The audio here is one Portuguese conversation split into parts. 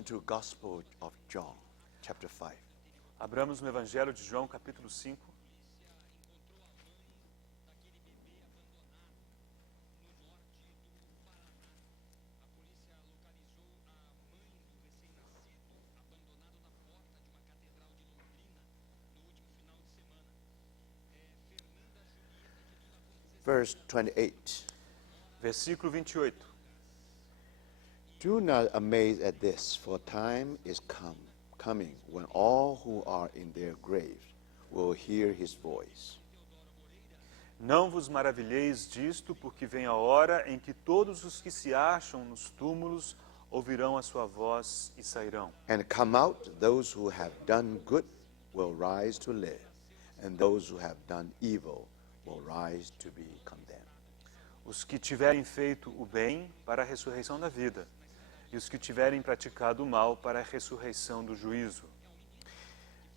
To Gospel of John, chapter 5. Abramos no Evangelho de João, capítulo 5. Verse 28. Versículo 28. Do not amaze at this, for time is coming when all who are in their graves will hear his voice. Não vos maravilheis disto, porque vem a hora em que todos os que se acham nos túmulos ouvirão a sua voz e sairão. And come out, those who have done good will rise to live, and those who have done evil will rise to be condemned. Os que tiverem feito o bem para a ressurreição da vida, e os que tiverem praticado o mal para a ressurreição do juízo.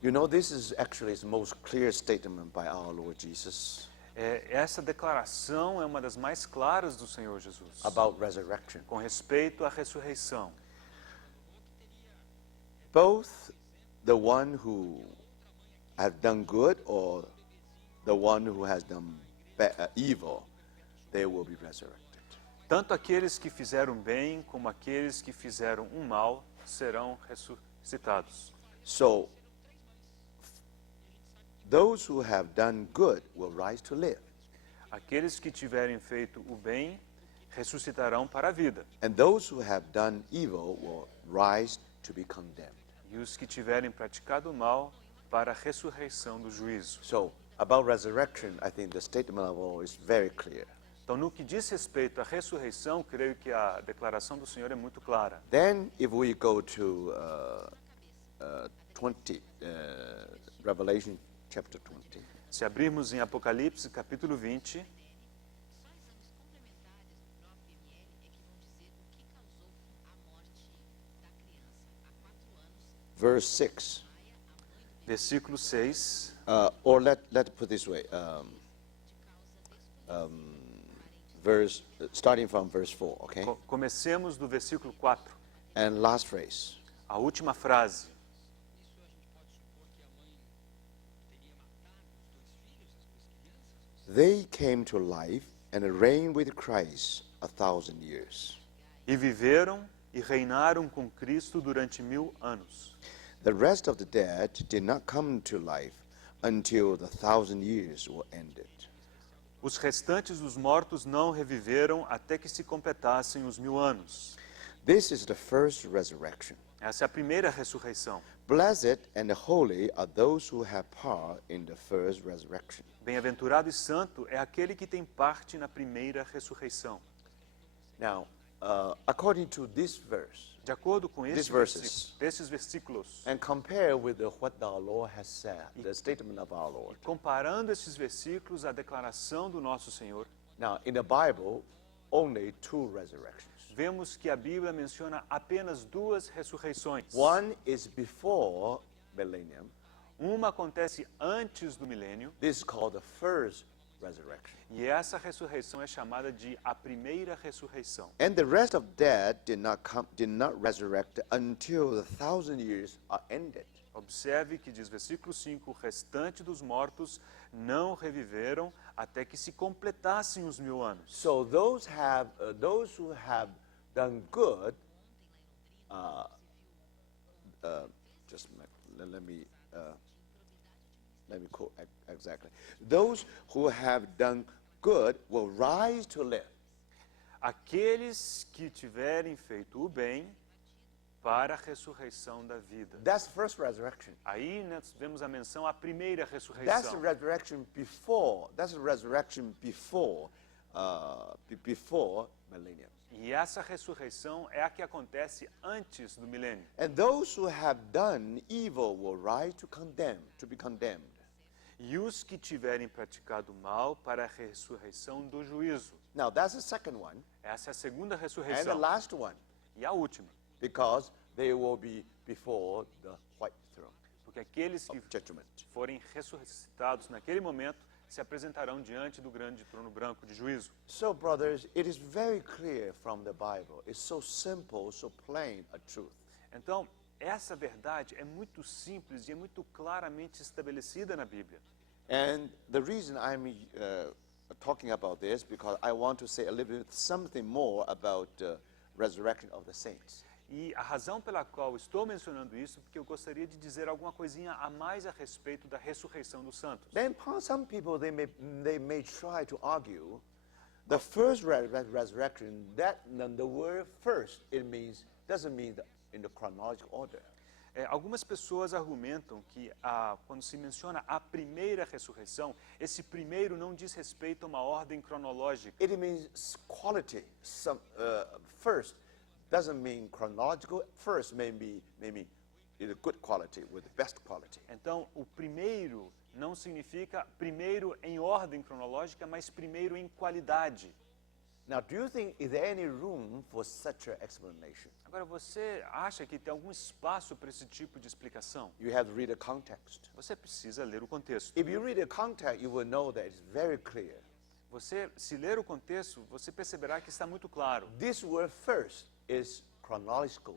You know, this is actually the most clear statement by our Lord Jesus Essa declaração é uma das mais claras do Senhor Jesus about resurrection. com respeito à ressurreição. Both the one who have done good or the one who has done evil, they will be resurrected. Tanto aqueles que fizeram bem como aqueles que fizeram um mal serão ressuscitados. So, those who have done good will rise to live, Aqueles que tiverem feito o bem ressuscitarão para a vida, and those who have done evil will rise to be condemned. e os que tiverem praticado o mal para a ressurreição do juízo. So, about resurrection, I think the statement of all is very clear. Então, no que diz respeito à ressurreição, creio que a declaração do Senhor é muito clara. Then, if we go to 20, Revelation chapter 20, Se abrirmos em Apocalipse, capítulo 20, Só exames complementares do próprio IML é que vão dizer o que causou a morte da criança há 4 anos. verse 6. versículo 6, Or let's put this way, starting from verse 4, okay? comecemos do versículo 4, And last phrase. a última frase. They came to life and reigned with Christ 1,000 years. E viveram e reinaram com Cristo durante 1000 anos. The rest of the dead did not come to life until the 1,000 years were ended. Os restantes dos mortos não reviveram até que se completassem os 1000 anos. This is the first resurrection. Essa é a primeira ressurreição. Blessed and holy are those who have part in the first resurrection. Bem-aventurado e santo é aquele que tem parte na primeira ressurreição. Now, according to this verse, De acordo com These verses. esses versículos, and compare with what our Lord has said, the statement of our Lord. comparando esses versículos à declaração do nosso Senhor, Now, in the Bible, only 2 resurrections. vemos que a Bíblia menciona apenas 2 ressurreições. One is before millennium. Uma acontece antes do milênio, This is called the first resurrection. e essa ressurreição é chamada de a primeira ressurreição. And the rest of dead did not resurrect until the 1,000 years are ended. Observe que diz versículo 5, o restante dos mortos não reviveram até que se completassem os 1000 anos. So those who have done good, let me quote exactly. Those who have done good will rise to live. Aqueles que tiverem feito o bem para a ressurreição da vida. That's the first resurrection. Aí nós vemos a menção à primeira That's the ressurreição. resurrection before. That's the resurrection before millennium. E essa ressurreição é a que acontece antes do milênio. And those who have done evil will rise to be condemned. E os que tiverem praticado mal para a ressurreição do juízo. Now that's the second one, Essa é a segunda and the ressurreição. last one, E a última. because they will be before the white throne Porque aqueles que of judgment. forem ressuscitados naquele momento se apresentarão diante do grande trono branco de juízo. So, brothers, it is very clear from the Bible. It's so simple, so plain a truth. Então, essa verdade é muito simples e é muito claramente estabelecida na Bíblia. And the reason I'm talking about this because I want to say a little bit something more about resurrection of the saints. E a razão pela qual estou mencionando isso é porque eu gostaria de dizer alguma coisinha a mais a respeito da ressurreição dos santos. Then some people they may try to argue the first resurrection, that the word first doesn't mean in the chronological order. Algumas pessoas argumentam que quando se menciona a primeira ressurreição, esse primeiro não diz respeito a uma ordem cronológica. It means quality. First doesn't mean chronological. First maybe is a good quality with the best quality. Então, o primeiro não significa primeiro em ordem cronológica, mas primeiro em qualidade. Now, do you think is there any room for such an explanation? Agora, você acha que tem algum espaço para esse tipo de explicação? You have to read the context. Você precisa ler o contexto. If you read the context, you will know that it's very clear. Você, se ler o contexto, você perceberá que está muito claro. This word first is chronological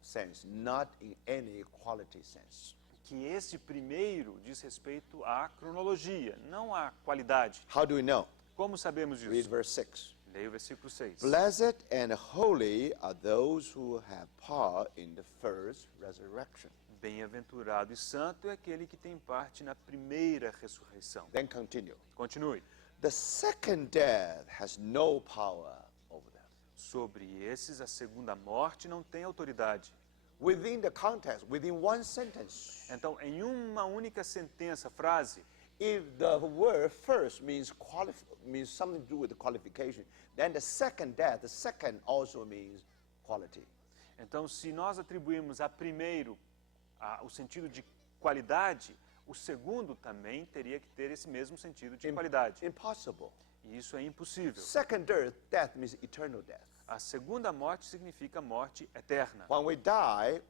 sense, not in any quality sense. Que esse primeiro diz respeito à cronologia, não à qualidade. How do we know? Como sabemos Read disso? verse 6. Leia o versículo 6. Blessed and holy are those who have part in the first resurrection. Bem-aventurado e santo é aquele que tem parte na primeira ressurreição. Then continue. Continue. The second death has no power over them. Sobre esses, a segunda morte não tem autoridade. Within the context, within one sentence, Então, em uma única sentença, frase, if the word first means something to do with the qualification, then the second death, the second also means quality. então, se nós atribuirmos a primeiro o sentido de qualidade, o segundo também teria que ter esse mesmo sentido de qualidade. Impossible. E isso é impossível. Second death means eternal death. A segunda morte significa morte eterna. When we die,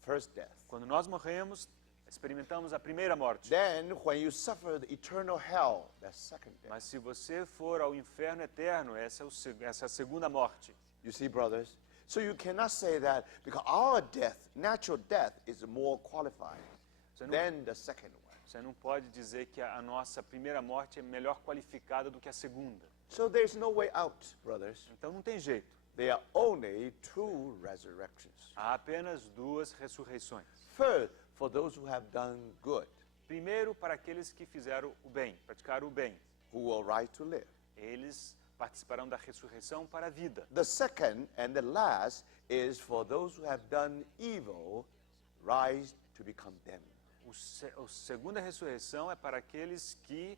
first death. Quando nós morremos, experimentamos a primeira morte. Then when you suffer the eternal hell, that's second death. Mas se você for ao inferno eterno, essa é a segunda morte. You see, brothers? So you cannot say that because our death, natural death, is more qualified than the second one. Você não pode dizer que a nossa primeira morte é melhor qualificada do que a segunda. So there's no way out, brothers. Então não tem jeito. There are only two resurrections. Há apenas duas ressurreições. First, for those who have done good, Primeiro, para aqueles que fizeram o bem, praticaram o bem. who will rise to live. Eles participarão da ressurreição para a vida. The second and the last is for those who have done evil, rise to be condemned. A segunda ressurreição é para aqueles que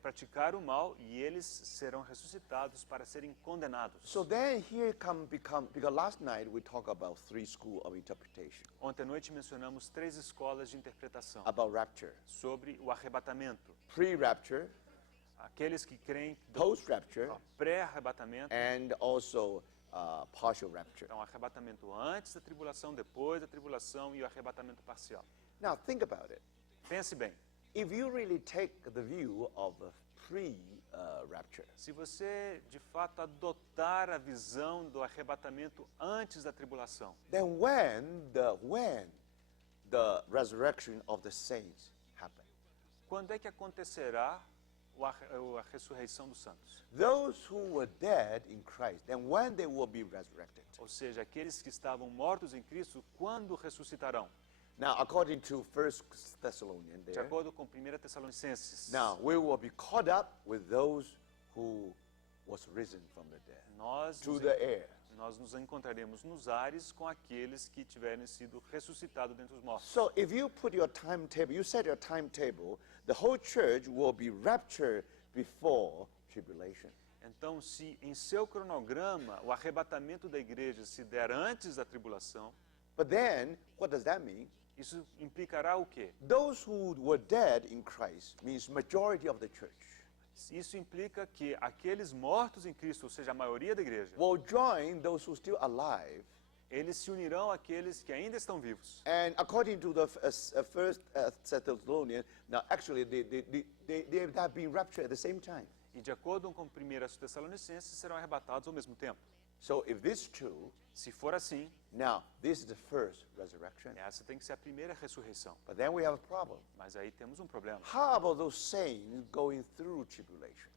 praticaram o mal e eles serão ressuscitados para serem condenados. So then here become because last night we talked about three schools of interpretation Ontem à noite mencionamos 3 escolas de interpretação about rapture: sobre o arrebatamento. pre-rapture, Aqueles que creem do post-rapture, pré-arrebatamento, and also partial rapture. então arrebatamento antes da tribulação, depois da tribulação e o arrebatamento parcial. Now think about it. Pense bem, If you really take the view of the pre-rapture, se você de fato adotar a visão do arrebatamento antes da tribulação, then when the resurrection of the saints happen, quando é que acontecerá a ressurreição dos santos? those who were dead in Christ, then when they will be resurrected. Ou seja, aqueles que estavam mortos em Cristo, quando ressuscitarão? Now, according to 1 Thessalonians, De there, acordo com 1 Tessalonicenses, now we will be caught up with those who was risen from the dead to the air. nós nos encontraremos nos ares com aqueles que tiverem sido ressuscitados dentre os mortos. So if you put your timetable, you set your timetable, the whole church will be raptured before tribulation. Então, se em seu cronograma o arrebatamento da igreja se der antes da tribulação, But then, what does that mean? isso implicará o quê? Those who were dead in Christ means majority of the church Isso implica que aqueles mortos em Cristo, ou seja, a maioria da igreja, will join those who are still alive. eles se unirão àqueles que ainda estão vivos. And according to the first Thessalonians, now actually they have been raptured at the same time. E de acordo com 1 Tessalonicenses, serão arrebatados ao mesmo tempo. So if this is true, Se for assim, now this is the first resurrection. essa tem que ser a primeira ressurreição. But then we have a problem. Mas aí temos um problema. How about those saints going through tribulation?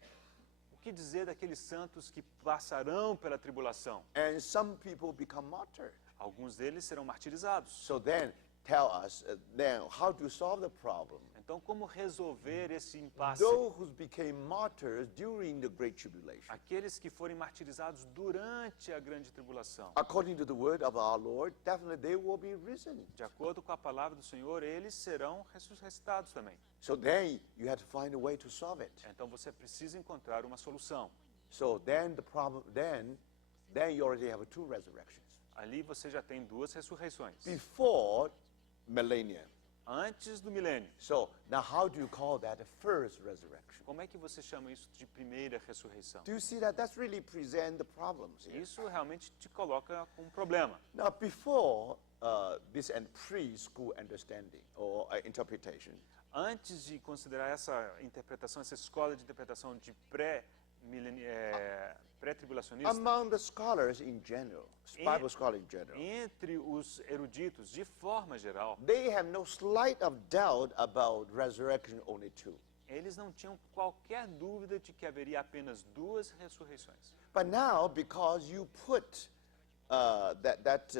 O que dizer daqueles santos que passarão pela tribulação? And some people become martyred. Alguns deles serão martirizados. So then tell us then how to solve the problem. Então, como resolver esse impasse? Those who became martyrs during the Great Tribulation. Aqueles que forem martirizados durante a grande tribulação. According to the word of our Lord, definitely they will be risen. De acordo com a palavra do Senhor, eles serão ressuscitados também. So then you have to find a way to solve it. Então você precisa encontrar uma solução. So then the problem then you already have two resurrections. Ali você já tem duas ressurreições. Before millennium. Antes do milênio. So now how do you call that the first resurrection? Como é que você chama isso de primeira ressurreição? Do you see that? That's really present the problems here. Isso realmente te coloca com um problema. Now before this and preschool understanding or interpretation, Antes de considerar essa interpretação, essa escola de interpretação de pré-tribulacionista, among the scholars in general, Bible scholars in general, entre os eruditos, de forma geral, they have no slight of doubt about resurrection only two. eles não tinham qualquer dúvida de que haveria apenas duas ressurreições. But now, because you put that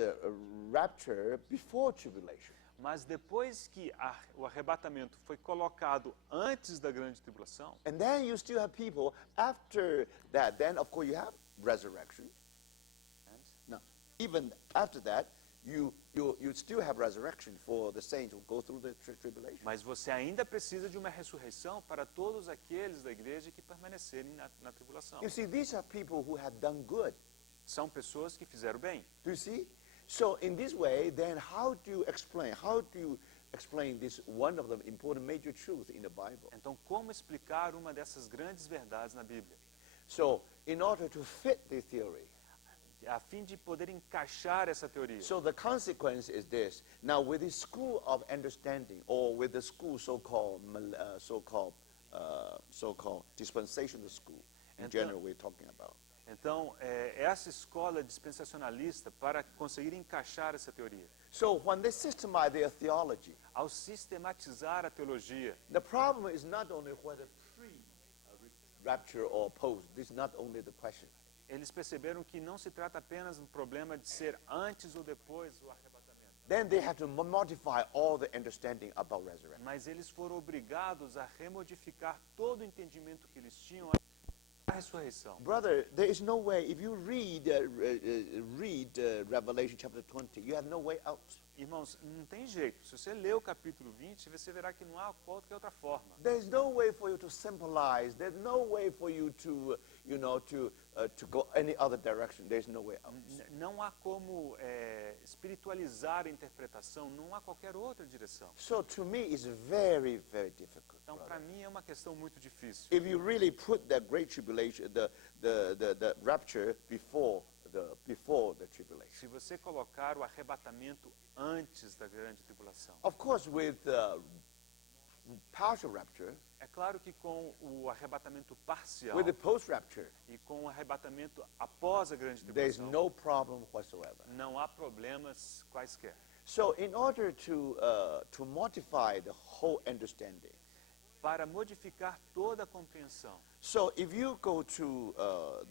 rapture before tribulation, Mas depois que o arrebatamento foi colocado antes da grande tribulação, and then you still have people after that, then of course you have resurrection. Now, even after that, you still have resurrection for the saints who go through the tribulation. mas você ainda precisa de uma ressurreição para todos aqueles da igreja que permanecerem na tribulação. You see, these are people who have done good. São pessoas que fizeram bem. Do you see? So in this way, then how do you explain this one of the important major truths in the Bible? Então, como explicar uma dessas grandes verdades na Bíblia? So in order to fit the theory, A fim de poder encaixar essa teoria. so the consequence is this. Now with the school of understanding, or with the school so-called dispensational school, in general we're talking about. Então, essa escola dispensacionalista, para conseguir encaixar essa teoria, So when they systemize their theology, ao sistematizar a teologia, the problem is not only whether pre-rapture or post. This is not only the question. eles perceberam que não se trata apenas do problema de ser antes ou depois do arrebatamento, Then they have to modify all the understanding about resurrection. mas eles foram obrigados a remodificar todo o entendimento que eles tinham à ressurreição. Brother, there is no way. If you read Revelation chapter 20, you have no way out. Irmãos, não tem jeito. Se você ler o capítulo 20, você verá que não há qualquer outra forma. There is no way for you to symbolize. There's no way for you to, to go any other direction. There's no way out. Não há como espiritualizar a interpretação, não há qualquer outra direção. So to me, it's very, very difficult. Então, para mim, é uma questão muito difícil. If you really put the great tribulation, the rapture before the tribulation. Se você colocar o arrebatamento antes da grande tribulação. Of course, with partial rapture, É claro que com o arrebatamento parcial with the post-rapture, e com o arrebatamento após a grande there's tribulação, no problem whatsoever. não há problemas quaisquer. So in order to modify the whole understanding, Para modificar toda a compreensão. so if you go to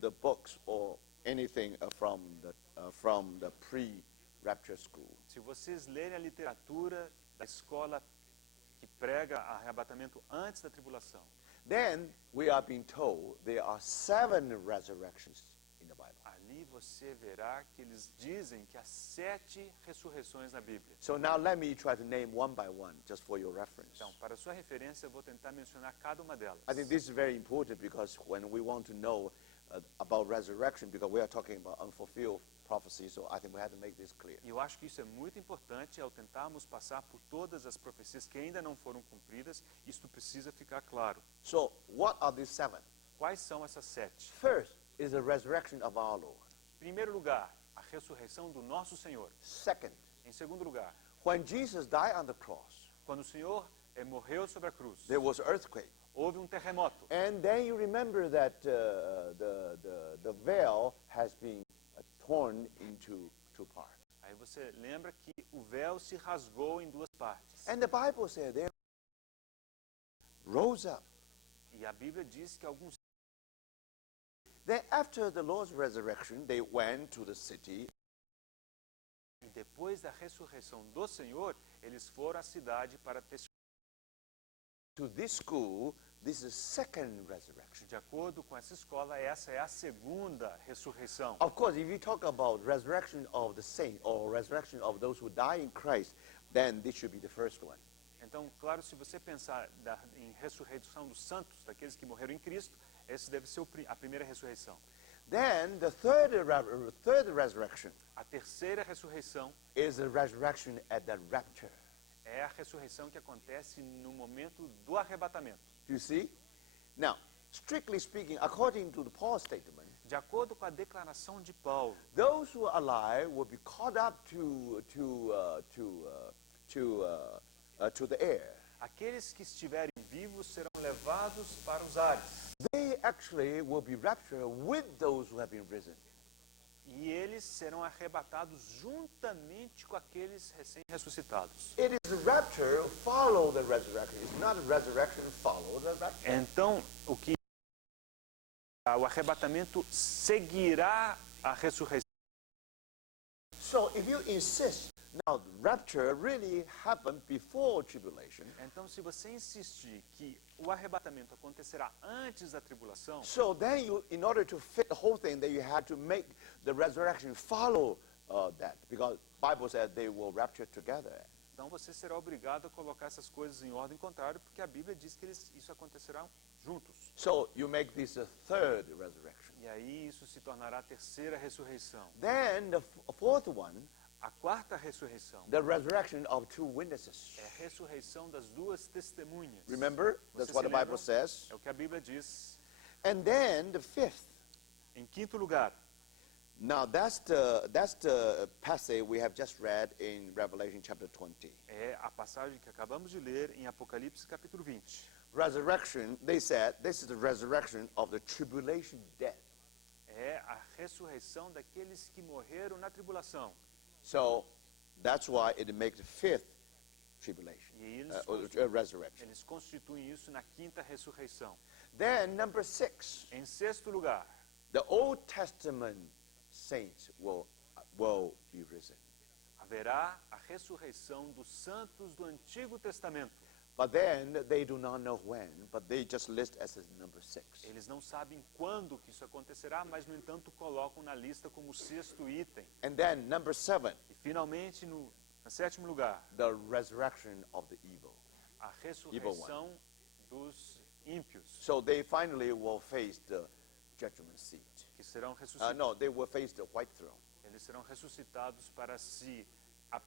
the books or anything from the pre-rapture school, Se vocês lerem a literatura da escola que prega arrebatamento antes da tribulação, then we are being told there are 7 resurrections in the Bible. ali você verá que eles dizem que há 7 ressurreições na Bíblia. So now let me try to name one by one, just for your reference. Então, para sua referência, eu vou tentar mencionar cada uma delas. I think this is very important because when we want to know about resurrection, because we are talking about unfulfilled prophecy, so I think we have to make this clear. E eu acho que isso é muito importante ao tentarmos passar por todas as profecias que ainda não foram cumpridas. Isto precisa ficar claro. So what are these 7? Quais são essas 7? First is the resurrection of our Lord. Em primeiro lugar, a ressurreição do nosso Senhor. Second, Em segundo lugar, when Jesus died on the cross, quando o Senhor morreu sobre a cruz, there was an earthquake. houve um terremoto. And then you remember that the veil has been torn into two parts. Aí você lembra que o véu se rasgou em duas partes. And the Bible said they rose up. E a Bíblia diz que alguns Then after the Lord's resurrection, they went to the city. e depois da ressurreição do Senhor, eles foram à cidade para testemunhar. To this school, this is second resurrection. De acordo com essa escola, essa é a segunda ressurreição. Of course, if you talk about resurrection of the saint or resurrection of those who die in Christ, then this should be the first one. Então, claro, se você pensar em ressurreição dos santos, daqueles que morreram em Cristo, essa deve ser a primeira ressurreição. Then the third resurrection A terceira ressurreição is the resurrection at the rapture. é a ressurreição que acontece no momento do arrebatamento. Do you see? Now, strictly speaking, according to the Paul statement, De acordo com a declaração de Paulo, those who are alive will be caught up to the air. aqueles que estiverem vivos serão levados para os ares. They actually will be raptured with those who have been risen. E eles serão arrebatados juntamente com aqueles recém-ressuscitados. It is the rapture follow the resurrection. It's not a resurrection follow the rapture. Então, o arrebatamento seguirá a ressurreição. So if you insist, now the rapture really happened before tribulation. Então, se você insistir que o arrebatamento acontecerá antes da tribulação, So then you, in order to fit the whole thing, then you had to make the resurrection follow that, because Bible said they will rapture together. então você será obrigado a colocar essas coisas em ordem contrária, porque a Bíblia diz que isso acontecerá juntos. So you make this a third resurrection. E aí isso se tornará a terceira ressurreição. Then the fourth one, A quarta ressurreição the resurrection of two witnesses. é a ressurreição das duas testemunhas. Remember, that's Você what se the Bible lembra? says. É o que a Bíblia diz. And then the fifth. Em quinto lugar, Now that's the passage we have just read in Revelation chapter 20. é a passagem que acabamos de ler em Apocalipse capítulo 20. Resurrection, they said, this is the resurrection of the tribulation death. É a ressurreição daqueles que morreram na tribulação. So that's why it makes the fifth tribulation, E eles, resurrection. eles constituem isso na quinta ressurreição. Then number 6, Em sexto lugar, the Old Testament saints will be risen. haverá a ressurreição dos santos do Antigo Testamento. But then they do not know when, but they just list as number 6. Eles não sabem quando que isso acontecerá, mas, no entanto, colocam na lista como sexto item. And then number 7, E, finalmente, no sétimo lugar, the resurrection of the evil. a ressurreição dos ímpios, So they finally will face the judgment seat. que serão ressuscitados. No, they will face the white throne. Eles serão ressuscitados para se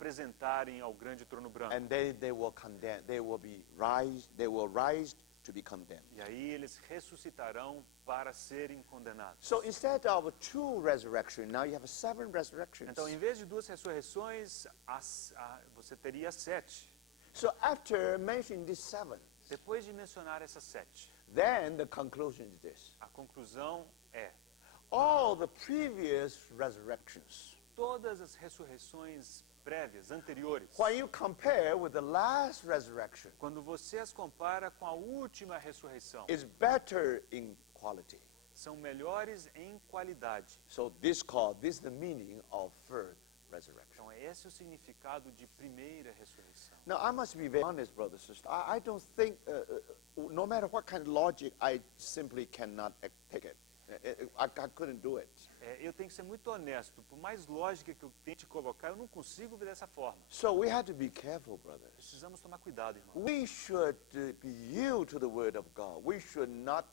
apresentarem ao grande trono branco. And they will condemn, they will rise to be condemned. E aí eles ressuscitarão para serem condenados. So instead of 2 resurrections, now you have 7 resurrections. Então, em vez de 2 ressurreições, você teria 7. So after mentioning these 7, Depois de mencionar essas 7, then the conclusion is this. a conclusão é: All the previous resurrections, todas as ressurreições prévias, anteriores, when you compare with the last resurrection, quando você as compara com a última ressurreição, is better in quality. são melhores em qualidade. So this is the meaning of first resurrection. Então, esse é o significado de primeira ressurreição. Now, I must be very honest, brothers and sisters. I don't think, no matter what kind of logic, I simply cannot take it. I couldn't do it. Eu tenho que ser muito honesto. Por mais lógica que eu tente colocar, eu não consigo ver dessa forma. So we have to be careful, brothers. Precisamos tomar cuidado, irmão. We should be yield to the word of God. We should not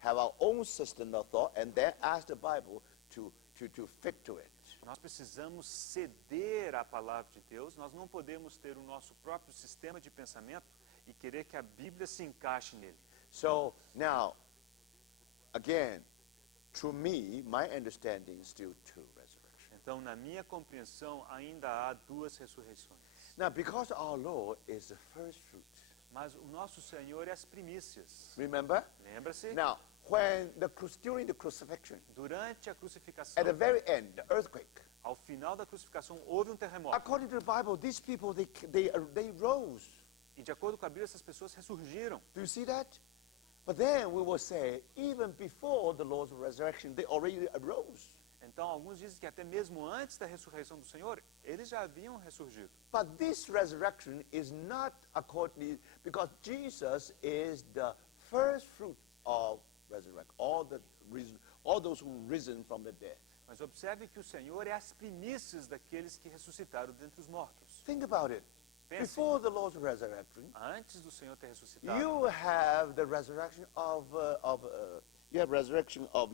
have our own system of thought and then ask the Bible to fit to it. Nós precisamos ceder à palavra de Deus. Nós não podemos ter o nosso próprio sistema de pensamento e querer que a Bíblia se encaixe nele. So now, again, to me, my understanding is still 2 resurrections. Então, na minha compreensão, ainda há 2 ressurreições. Now, because our Lord is the first fruit, Mas o nosso Senhor é as primícias. Remember? Lembra-se? Now, during the crucifixion, Durante a crucificação, at the very end, the earthquake, ao final da crucificação, houve um terremoto. according to the Bible, these people, they rose. E de acordo com a Bíblia, essas pessoas ressurgiram. Do you see that? But then we will say, even before the Lord's resurrection, they already arose. Então, alguns dizem que até mesmo antes da ressurreição do Senhor, eles já haviam ressurgido. But this resurrection is not according, because Jesus is the first fruit of resurrection. All those who risen from the dead. Mas observe que o Senhor é as primícias daqueles que ressuscitaram dentre os mortos. Think about it. Pense. Before the Lord's resurrection, Antes do Senhor ter ressuscitado, you have the resurrection of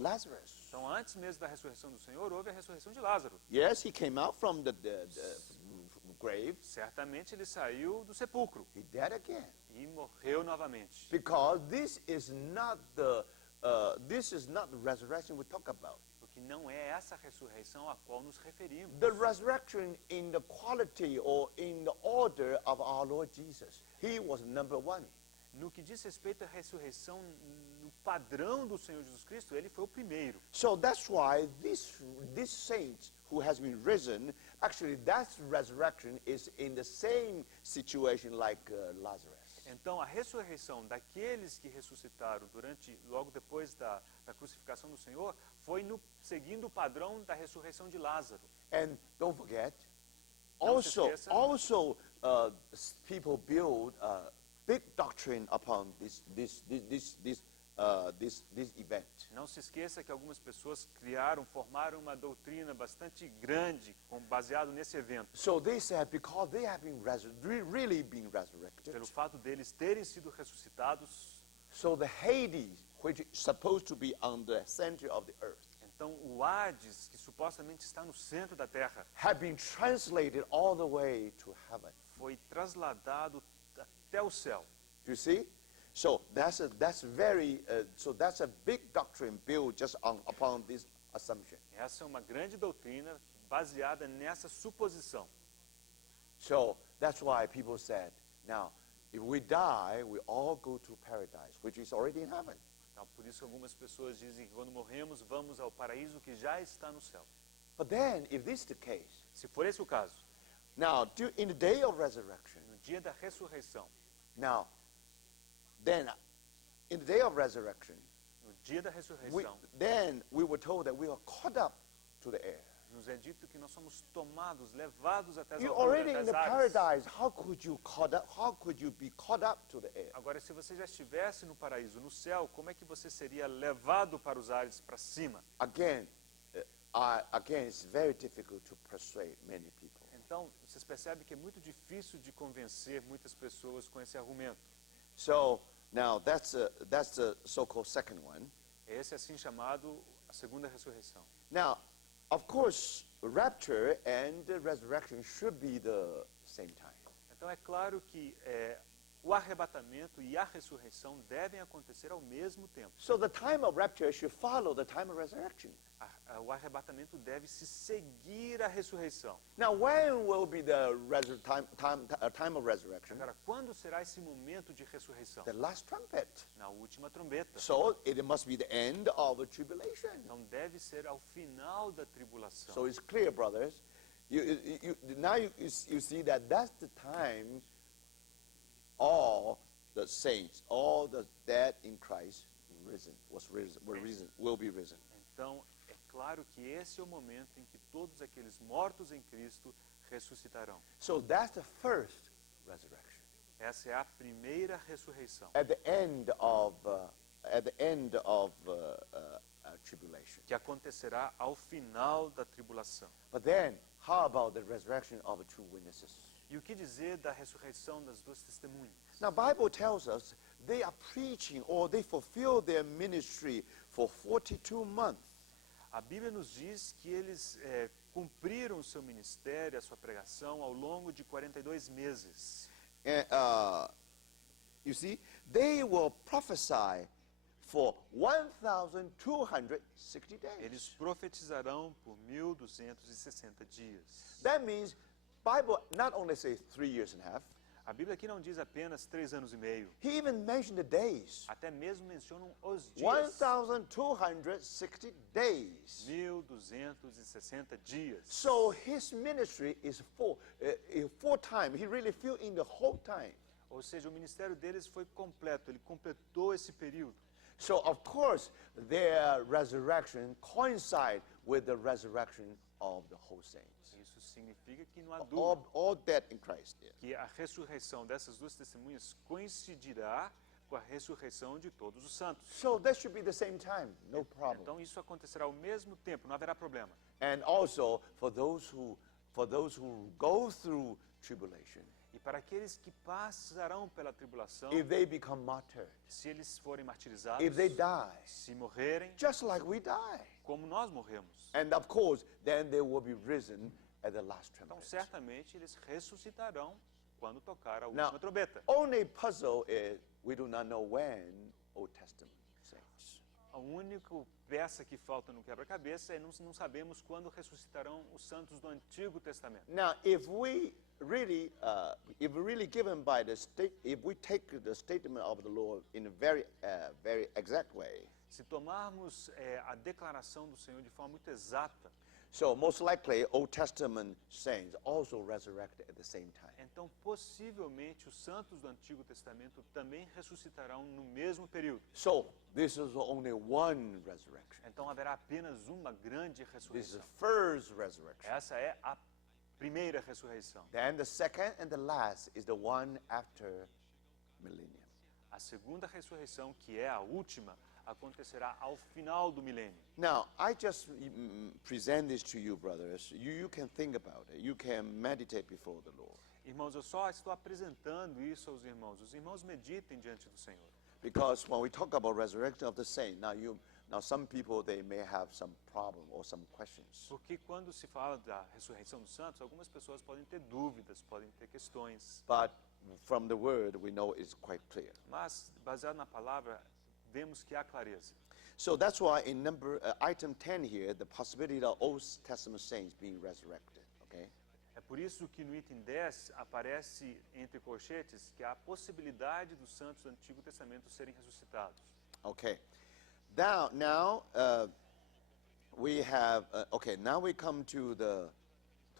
Lazarus. então antes mesmo da ressurreição do Senhor, houve a ressurreição de Lázaro. Yes, he came out from the grave. Certamente ele saiu do sepulcro He died again. e morreu novamente. Because this is not the resurrection we talk about. Porque não é essa ressurreição a qual nos referimos. The resurrection in the quality or in the order of our Lord Jesus. He was number one. No que diz respeito à ressurreição, no padrão do Senhor Jesus Cristo, ele foi o primeiro. So that's why this saint who has been risen, actually that resurrection is in the same situation like Lazarus. Então, a ressurreição daqueles que ressuscitaram logo depois da crucificação do Senhor, foi seguindo o padrão da ressurreição de Lázaro. And don't forget, Não se esqueça. also people build big doctrine upon this event. Não se esqueça que algumas pessoas formaram uma doutrina bastante grande, baseado nesse evento. So they said because they have been really been resurrected, Pelo fato deles terem sido ressuscitados, so the Hades, which is supposed to be on the center of the earth, então o Hades, que supostamente está no centro da terra, have been translated all the way to heaven. foi trasladado até o céu. Do you see? So that's a big doctrine built just upon this assumption. Essa é uma grande doutrina baseada nessa suposição. So that's why people said, now, if we die, we all go to paradise, which is already in heaven. Então, por isso algumas pessoas dizem que quando morremos, vamos ao paraíso que já está no céu. But then, if this is the case, Se for esse o caso, now, in the day of resurrection, no dia da ressurreição, now, then, in the day of resurrection, no dia da ressurreição, then we were told that we are caught up to the air. nos é dito que nós somos tomados, levados até as You're alturas already in das the ares. paradise. How could you be caught up to the air? Agora, se você já estivesse no paraíso, no céu, como é que você seria levado para os ares, para cima? Again, it's very difficult to persuade many people. Então, vocês percebem que é muito difícil de convencer muitas pessoas com esse argumento. So now that's the so-called second one. Esse é assim chamado a segunda ressurreição. Now, of course, rapture and the resurrection should be the same time. Então, é claro que o arrebatamento e a ressurreição devem acontecer ao mesmo tempo. So the time of rapture should follow the time of resurrection. O arrebatamento deve se seguir a ressurreição. Now, when will be the time of resurrection? Agora, quando será esse momento de ressurreição? The last trumpet. Na última trombeta. So it must be the end of the tribulation. Então, deve ser ao final da tribulação. So it's clear, brothers. Now you see that that's the time all the saints, all the dead in Christ will be risen. Então, é claro que esse é o momento em que todos aqueles mortos em Cristo ressuscitarão. So that's the first resurrection. Essa é a primeira ressurreição, At the end of tribulation. que acontecerá ao final da tribulação. But then, how about the resurrection of the two witnesses? E o que dizer da ressurreição das duas testemunhas? Now, Bible tells us they are preaching or they fulfill their ministry for 42 months. A Bíblia nos diz que eles cumpriram o seu ministério, a sua pregação, ao longo de 42 meses. And, you see, they will prophesy for 1,260 days. Eles profetizarão por 1.260 dias. That means Bible not only says 3 years and a half, A Bíblia aqui não diz apenas 3 anos e meio. He even mentioned the days. Até mesmo mencionam os dias. 1,260 days. 1260 dias. So his ministry is full time. He really filled in the whole time. Ou seja, o ministério deles foi completo. Ele completou esse período. So of course their resurrection coincide with the resurrection of the whole saints. Isso significa que não há dúvida All dead in Christ. Yeah. que a ressurreição dessas duas testemunhas coincidirá com a ressurreição de todos os santos. So that should be the same time, no problem. Então isso acontecerá ao mesmo tempo, não haverá problema. And also for those who go through tribulation, E para aqueles que passarão pela tribulação, if they become martyred, se eles forem martirizados, if they die, se morrerem, just like we die, como nós morremos, and of course then they will be risen at the last então trumpet. certamente eles ressuscitarão quando tocar a Now, última trombeta. only puzzle is we do not know when Old Testament saints. A única peça que falta no quebra-cabeça é não sabemos quando ressuscitarão os santos do Antigo Testamento. Now, if we really given by the state, if we take the statement of the Lord in a very exact way, Se tomarmos a declaração do Senhor de forma muito exata, so most likely Old Testament saints also resurrected at the same time. então possivelmente os santos do Antigo Testamento também ressuscitarão no mesmo período. So this is only one resurrection. Então haverá apenas uma grande This is ressurreição. the first resurrection. Essa é a primeira ressurreição. Then the second and the last is the one after millennium. A segunda ressurreição, que é a última, acontecerá ao final do milênio. Now, I just present this to you, brothers. You can think about it. You can meditate before the Lord. Irmãos, eu só estou apresentando isso aos irmãos. Os irmãos meditem diante do Senhor. Because when we talk about resurrection of the saint, now some people they may have some problem or some questions. Porque quando se fala da ressurreição dos santos, algumas pessoas podem ter dúvidas, podem ter questões. But from the word, we know it's quite clear. Mas, baseado na palavra, vemos que há clareza. So that's why in item 10 here, the possibility of Old Testament saints being resurrected. Okay. É por isso que no item 10 aparece entre colchetes que há a possibilidade dos santos do Antigo Testamento serem ressuscitados. Okay. Now we have. Okay. Now we come to the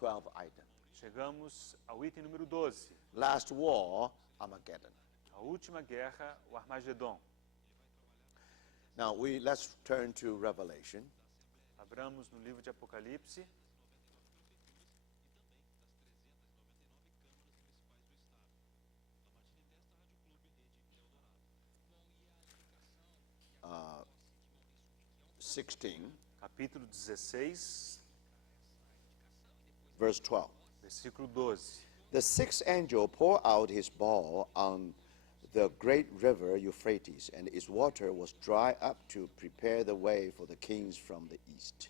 12th item. Chegamos ao item número 12, Last war, Armageddon. a última guerra, o Armagedon. Now let's turn to Revelation. Abramos no livro de Apocalipse, Uh, 16, capítulo 16, verse 12. versículo 12. The sixth angel poured out his bowl on the great river Euphrates, and its water was dry up to prepare the way for the kings from the east.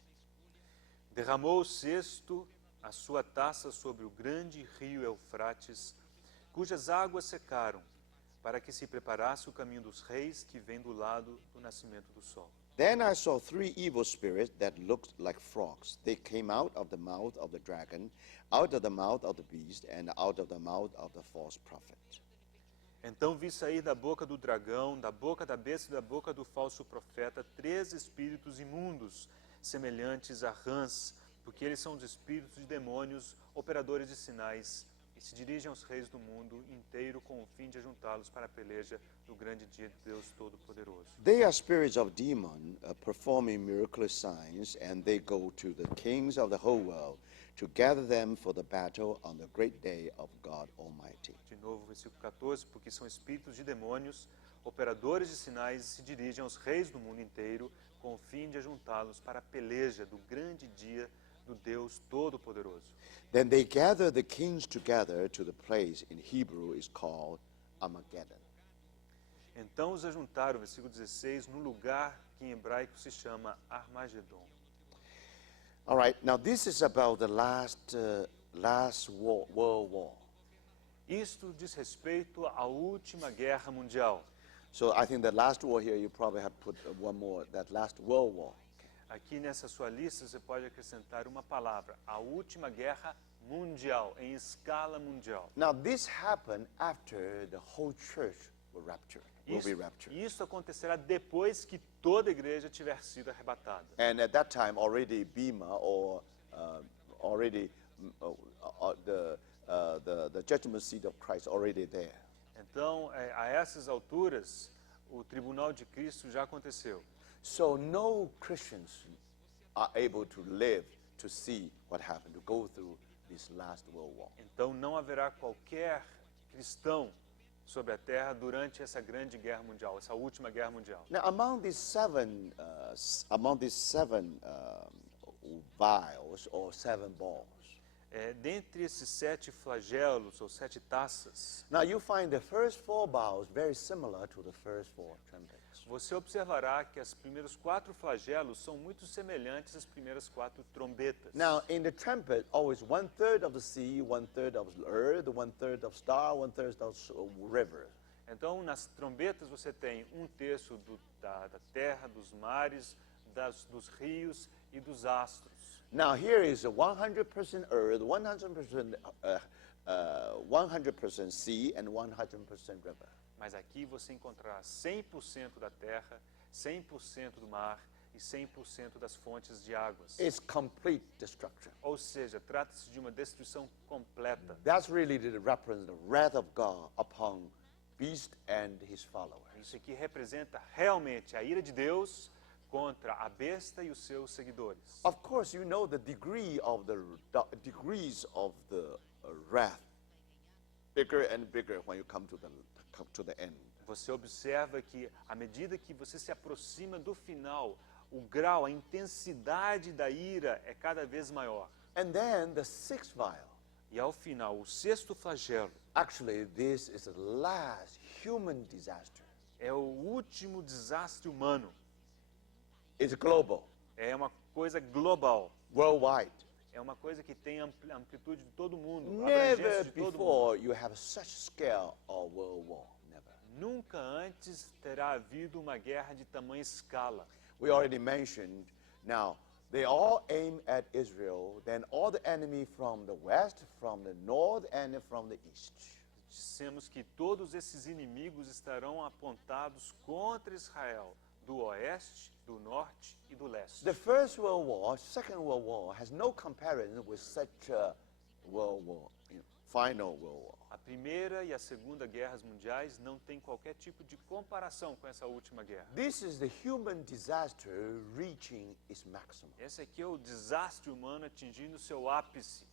Derramou o sexto a sua taça sobre o grande rio Eufrates, cujas águas secaram, para que se preparasse o caminho dos reis que vem do lado do nascimento do sol. Then I saw three evil spirits that looked like frogs. They came out of the mouth of the dragon, out of the mouth of the beast, and out of the mouth of the false prophet. Então vi sair da boca do dragão, da boca da besta e da boca do falso profeta 3 espíritos imundos, semelhantes a rãs, porque eles são os espíritos de demônios, operadores de sinais, e se dirigem aos reis do mundo inteiro com o fim de ajuntá-los para a peleja do grande dia de Deus Todo-Poderoso. They are spirits of demon performing miraculous signs, and they go to the kings of the whole world to gather them for the battle on the great day of God Almighty. De novo, versículo 14, porque são espíritos de demônios, operadores de sinais, e se dirigem aos reis do mundo inteiro com o fim de ajuntá-los para a peleja do grande dia do Deus Todo-Poderoso. Then they gather the kings together to the place in Hebrew is called Armageddon. Então os ajuntaram, versículo 16, no lugar que em hebraico se chama Armagedon. All right, now this is about the last World War. Isto diz respeito à última guerra mundial. So I think the last war here, you probably have put one more, that last World War. Aqui nessa sua lista você pode acrescentar uma palavra, a última guerra mundial, em escala mundial. Now, this happened after the whole church will be raptured. Isso acontecerá depois que toda a igreja tiver sido arrebatada. And at that time, already Bema or already the judgment seat of Christ already there. Então, a essas alturas, o tribunal de Cristo já aconteceu. So no Christians are able to live to see what happened, to go through this last World War. Então, não haverá qualquer cristão sobre a terra durante essa grande guerra mundial, essa última guerra mundial. Now, among these seven vials or seven balls, Dentre esses 7 flagelos ou 7 taças, now you find the first 4 vials very similar to the first 4 trumpets. você observará que os primeiros 4 flagelos são muito semelhantes às primeiras 4 trombetas. Now, in the trumpet, always 1/3 of the sea, 1/3 of the earth, 1/3 of star, 1/3 of river. Então, nas trombetas você tem 1/3 da terra, dos mares, dos rios e dos astros. Now, here is a 100% earth, 100% sea, and 100% river. Mas aqui você encontrará 100% da terra, 100% do mar e 100% das fontes de águas. It's complete destruction. Ou seja, trata-se de uma destruição completa. That's really the reference, the wrath of God upon beast and his followers. Isso aqui representa realmente a ira de Deus contra a besta e os seus seguidores. Of course, you know the degrees of the wrath, bigger and bigger when you come to the end. Você observa que, à medida que você se aproxima do final, o grau, a intensidade da ira é cada vez maior. And then the 6th vial. E ao final, o 6º flagelo Actually, this is the last human disaster. é o último desastre humano. It's global, É uma coisa global. worldwide. É uma coisa que tem amplitude de todo mundo, Never abrangência de todo mundo. before you have such scale of world war. Never. Nunca antes terá havido uma guerra de tamanha escala. We already mentioned. Now, they all aim at Israel. Then all the enemy from the west, from the north, and from the east. Dissemos que todos esses inimigos estarão apontados contra Israel, do oeste, do norte e do leste. The First World War, Second World War, has no comparison with such a world war, final world war. A Primeira e a Segunda Guerras Mundiais não têm qualquer tipo de comparação com essa última guerra. This is the human disaster reaching its maximum. Esse aqui é o desastre humano atingindo seu ápice.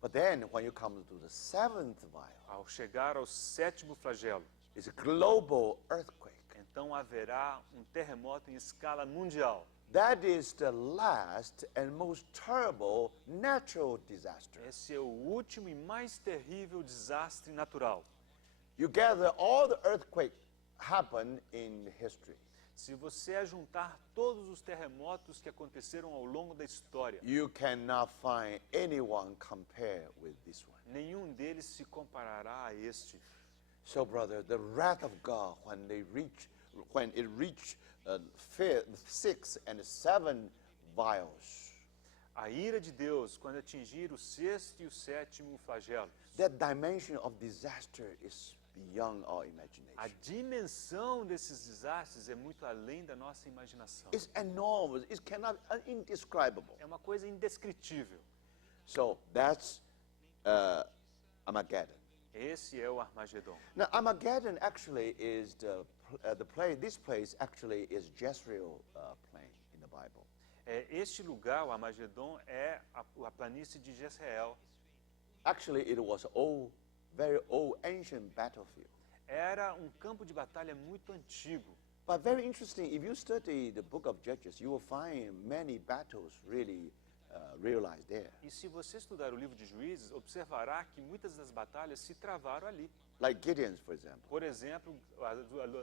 But then, when you come to the 7th vial, Ao chegar ao 7º flagelo, it's a global earthquake. então haverá um terremoto em escala mundial. That is the last and most terrible natural disaster. Esse é o último e mais terrível desastre natural. You gather all the earthquakes happen in history. Se você ajuntar todos os terremotos que aconteceram ao longo da história, You cannot find anyone compare with this one. nenhum deles se comparará a este. So, brother, the wrath of God when it reached 6 and 7 vials, A ira de Deus, quando atingir o 6º e o 7º flagelo, that dimension of disaster is beyond our a imagination. dimensão desses desastres é muito além da nossa imaginação. It's enormous. It cannot indescribable. É uma coisa indescritível. So that's Armageddon. Esse é o Armagedon. Now, Armageddon actually is the place. This place actually is Jezreel plain in the Bible. Este lugar, o Armagedon, é a planície de Jezreel. Actually, it was very old, ancient battlefield. Era um campo de batalha muito antigo. But very interesting. If you study the book of Judges, you will find many battles really realized there. E se você estudar o livro de Juízes, observará que muitas das batalhas se travaram ali. Like Gideon's, for example. Por exemplo,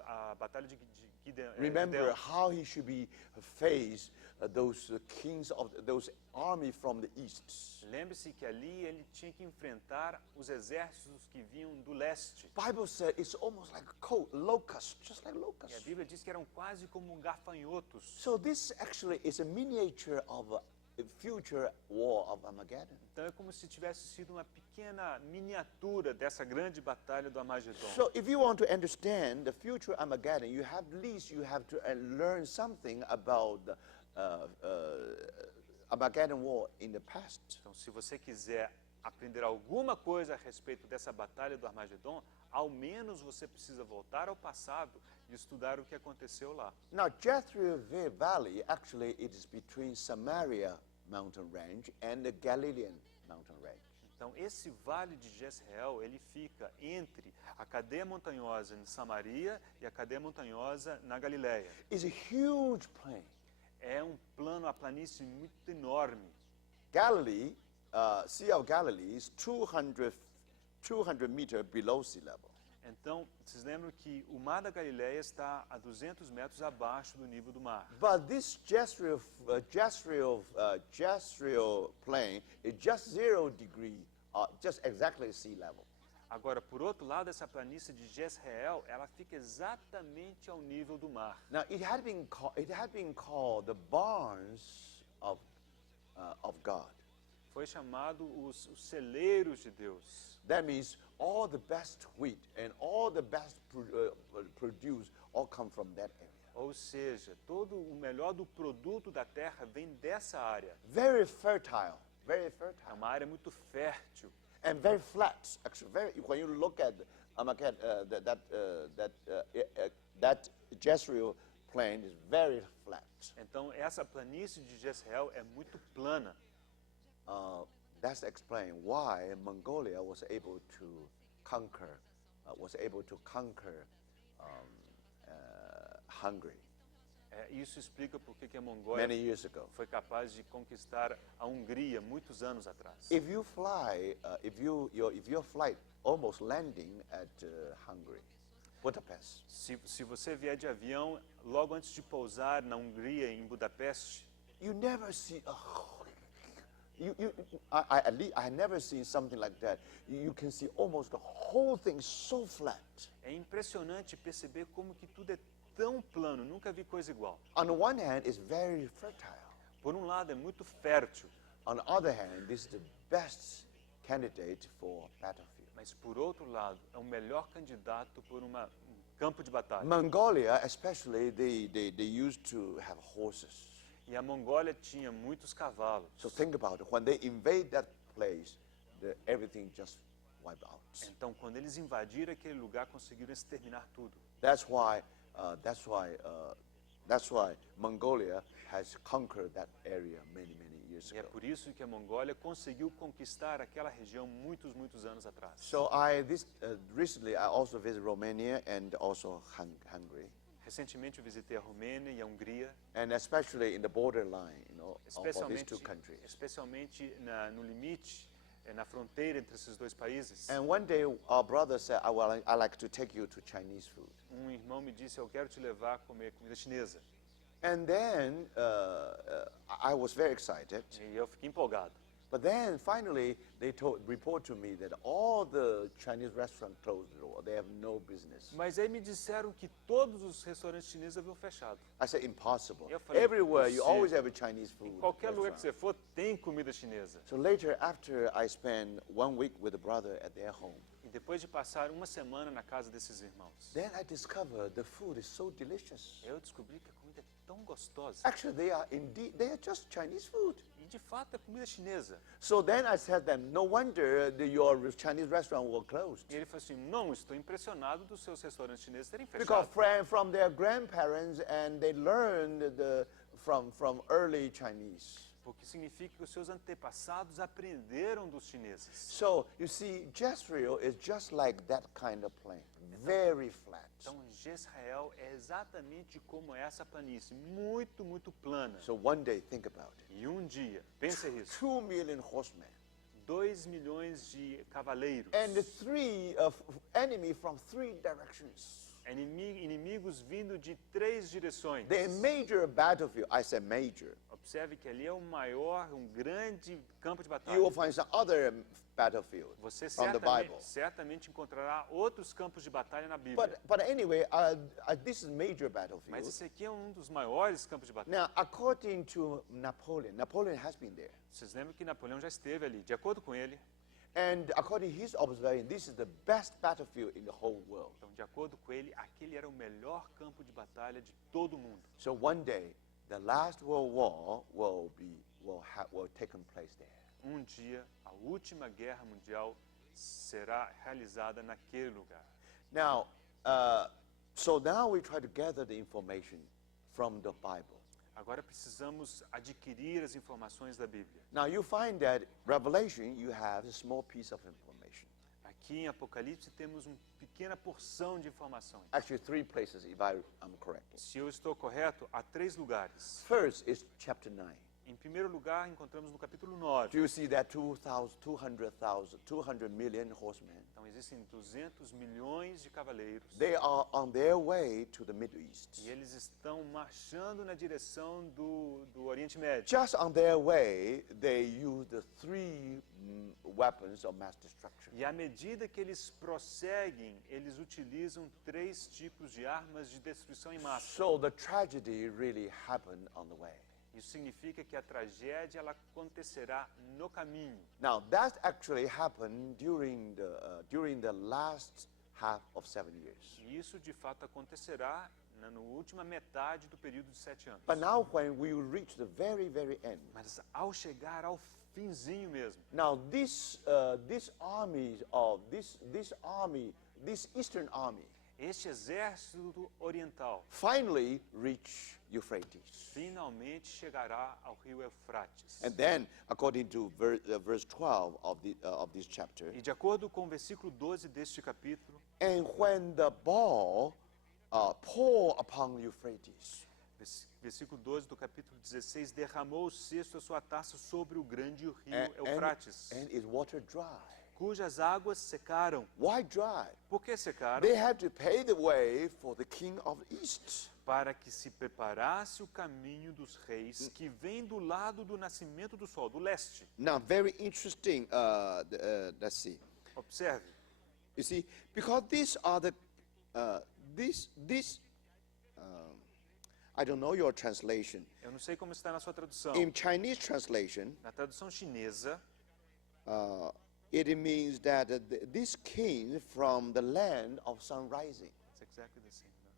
a batalha de Gideon. Remember how he should be face those kings of those army from the east. Lembre-se que ali ele tinha que enfrentar os exércitos que vinham do leste. Bible said it's almost like locusts, just like E a locusts. Bíblia diz que eram quase como gafanhotos. So this actually is a miniature of future war of Armageddon. Então é como se tivesse sido uma pequena miniatura dessa grande batalha do Armagedon. So if you want to understand the future Armageddon, you have at least you have to learn something about the Armageddon war in the past. Então, se você quiser aprender alguma coisa a respeito dessa batalha do Armagedon, ao menos você precisa voltar ao passado e estudar o que aconteceu lá. Now, Jezreel Valley, actually, it is between Samaria mountain range and the Galilean mountain range. Então, esse vale de Jezreel, ele fica entre a cadeia montanhosa em Samaria e a cadeia montanhosa na Galileia. It's a huge plain. É um plano, a planície muito enorme. Galilee, Sea of Galilee is 200 meters below sea level. Então, vocês lembram que o Mar da Galileia está a 200 metros abaixo do nível do mar. But this Jezreel plain is just 0 degree, just exactly sea level. Agora, por outro lado, essa planície de Jezreel, ela fica exatamente ao nível do mar. Now, it had been called the barns of God. Foi chamado os celeiros de Deus. That means all the best wheat and all the best produce all come from that area. Ou seja, todo o melhor do produto da terra vem dessa área. Very fertile, very É fertile, uma área muito fértil. and very flat. Actually, when you look at that Jezreel plain is very flat. Então, essa planície de Jezreel é muito plana. That's explain why Mongolia was able to conquer Hungary Isso explica por que a Mongólia many years ago. foi capaz de conquistar a Hungria muitos anos atrás. If you fly, if your flight almost landing at Hungary, Budapest, Se você vier de avião, logo antes de pousar na Hungria, em Budapeste, you never see. At least I never seen something like that. You can see almost the whole thing so flat. é impressionante perceber como que tudo é tão plano. Nunca vi coisa igual. On the one hand, it's very fertile. Por um lado, é muito fértil, On the other hand, this is the best candidate for battlefield. mas por outro lado, é o melhor candidato por um campo de batalha. Mongolia, especially, they used to have horses. E a Mongólia tinha muitos cavalos. So think about it. When they invade that place, everything just wiped out. Então, quando eles invadiram aquele lugar, conseguiram exterminar tudo. That's why Mongolia has conquered that area many years E é ago. por isso que a Mongólia conseguiu conquistar aquela região muitos anos atrás. So recently I also visited Romania and also Hungary, Recentemente eu visitei a Romênia e a Hungria, and especially in the borderline, of these two countries. especialmente no limite, na fronteira entre esses dois países. And one day our brother said, I like to take you to Chinese food. Irmão me disse, eu quero te levar a comer comida chinesa. And then I was very excited. E eu fiquei empolgado. But then finally they report to me that all the Chinese restaurants closed the door. They have no business. Mas aí me disseram que todos os restaurantes chineses haviam fechado. I said, impossible. Eu falei, Everywhere you "Impossível." always have a Chinese food. Em qualquer lugar que restaurant. você for, tem comida chinesa. So later, after I spent 1 week with the brother at their home, E depois de passar uma semana na casa desses irmãos, then I discovered the food is so delicious. eu descobri que a comida é tão gostosa. Actually, they are just Chinese food. E de fato é comida chinesa. So then I said to them, no wonder your Chinese restaurant were closed. E ele falou assim, não, estou impressionado dos seus restaurantes chineses terem Because fechado. from their grandparents and they learned from early Chinese. Porque significa que os seus antepassados aprenderam dos chineses. So you see, Jezreel is just like that kind of plain, very flat. Então, Jezreel é exatamente como essa planície, muito plana. So one day, think about it. E um dia, pensa isso, 2 million horsemen 2 milhões de cavaleiros. and the enemy from 3 directions. É inimigos vindo de 3 direções. The major battlefield, I said major. Observe que ali é um grande campo de batalha. You will find some other battlefield Você from the Bible. certamente encontrará outros campos de batalha na Bíblia. But anyway, this is major battlefield. Mas esse aqui é um dos maiores campos de batalha. Now, according to Napoleon, Napoleon has been there. Vocês lembram que Napoleão já esteve ali. De acordo com ele, And according to his observation, this is the best battlefield in the whole world. então, de acordo com ele, aquele era o melhor campo de batalha de todo o mundo. So one day, the last World War will take place there. Um dia, a última guerra mundial será realizada naquele lugar. Now, so now we try to gather the information from the Bible. Agora precisamos adquirir as informações da Bíblia. Now you find that Revelation, you have a small piece of information. Aqui em Apocalipse temos uma pequena porção de informações. Actually, 3 places, if I'm correct. Se eu estou correto, há 3 lugares. First is chapter 9. Em primeiro lugar, encontramos no capítulo Do 9. you see that 200 million horsemen? Então existem 200 milhões de cavaleiros. They are on their way to the Middle East. E eles estão marchando na direção do Oriente Médio. Just on their way, they use the 3 weapons of mass destruction. E à medida que eles prosseguem, eles utilizam 3 tipos de armas de destruição em massa. So the tragedy really happened on the way. Isso significa que a tragédia ela acontecerá no caminho. Now that actually happened during the last half of 7 years. E isso de fato acontecerá na última metade do período de 7 anos. But now when we reach the very, very end, Mas ao chegar ao finzinho mesmo, now this Eastern army este exército oriental finally reach Euphrates. finalmente chegará ao rio Eufrates. And then, according to verse 12 of this chapter, E de acordo com o versículo 12 deste capítulo, and when the ball pour upon Euphrates, versículo 12 do capítulo 16, derramou o cesto a sua taça sobre o grande rio and Eufrates, its water dry. cujas águas secaram. Why dry? Por que secaram? They had to pave the way for the king of the east. Para que se preparasse o caminho dos reis que vem do lado do nascimento do sol, do leste. Now, very interesting. Let's see. Observe, You see, because these are the I don't know your translation. eu não sei como está na sua tradução. In Chinese translation, Na tradução chinesa, it means that this king from the land of sun rising. it's exactly the same, né?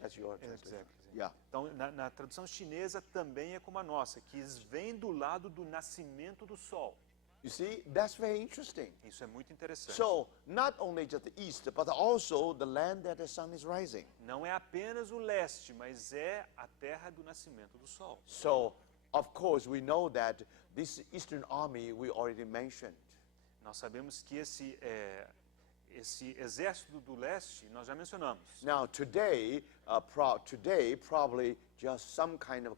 That's your translation. Exactly. Yeah. Então, na tradução chinesa também é como a nossa, que vem do lado do nascimento do sol. You see, that's very interesting. Isso é muito interessante. So, not only just the east, but also the land that the sun is rising. Não é apenas o leste, mas é a terra do nascimento do sol. So, of course, we know that this eastern army we already mentioned. Nós sabemos que esse exército do leste, nós já mencionamos. Now, today probably just some kind of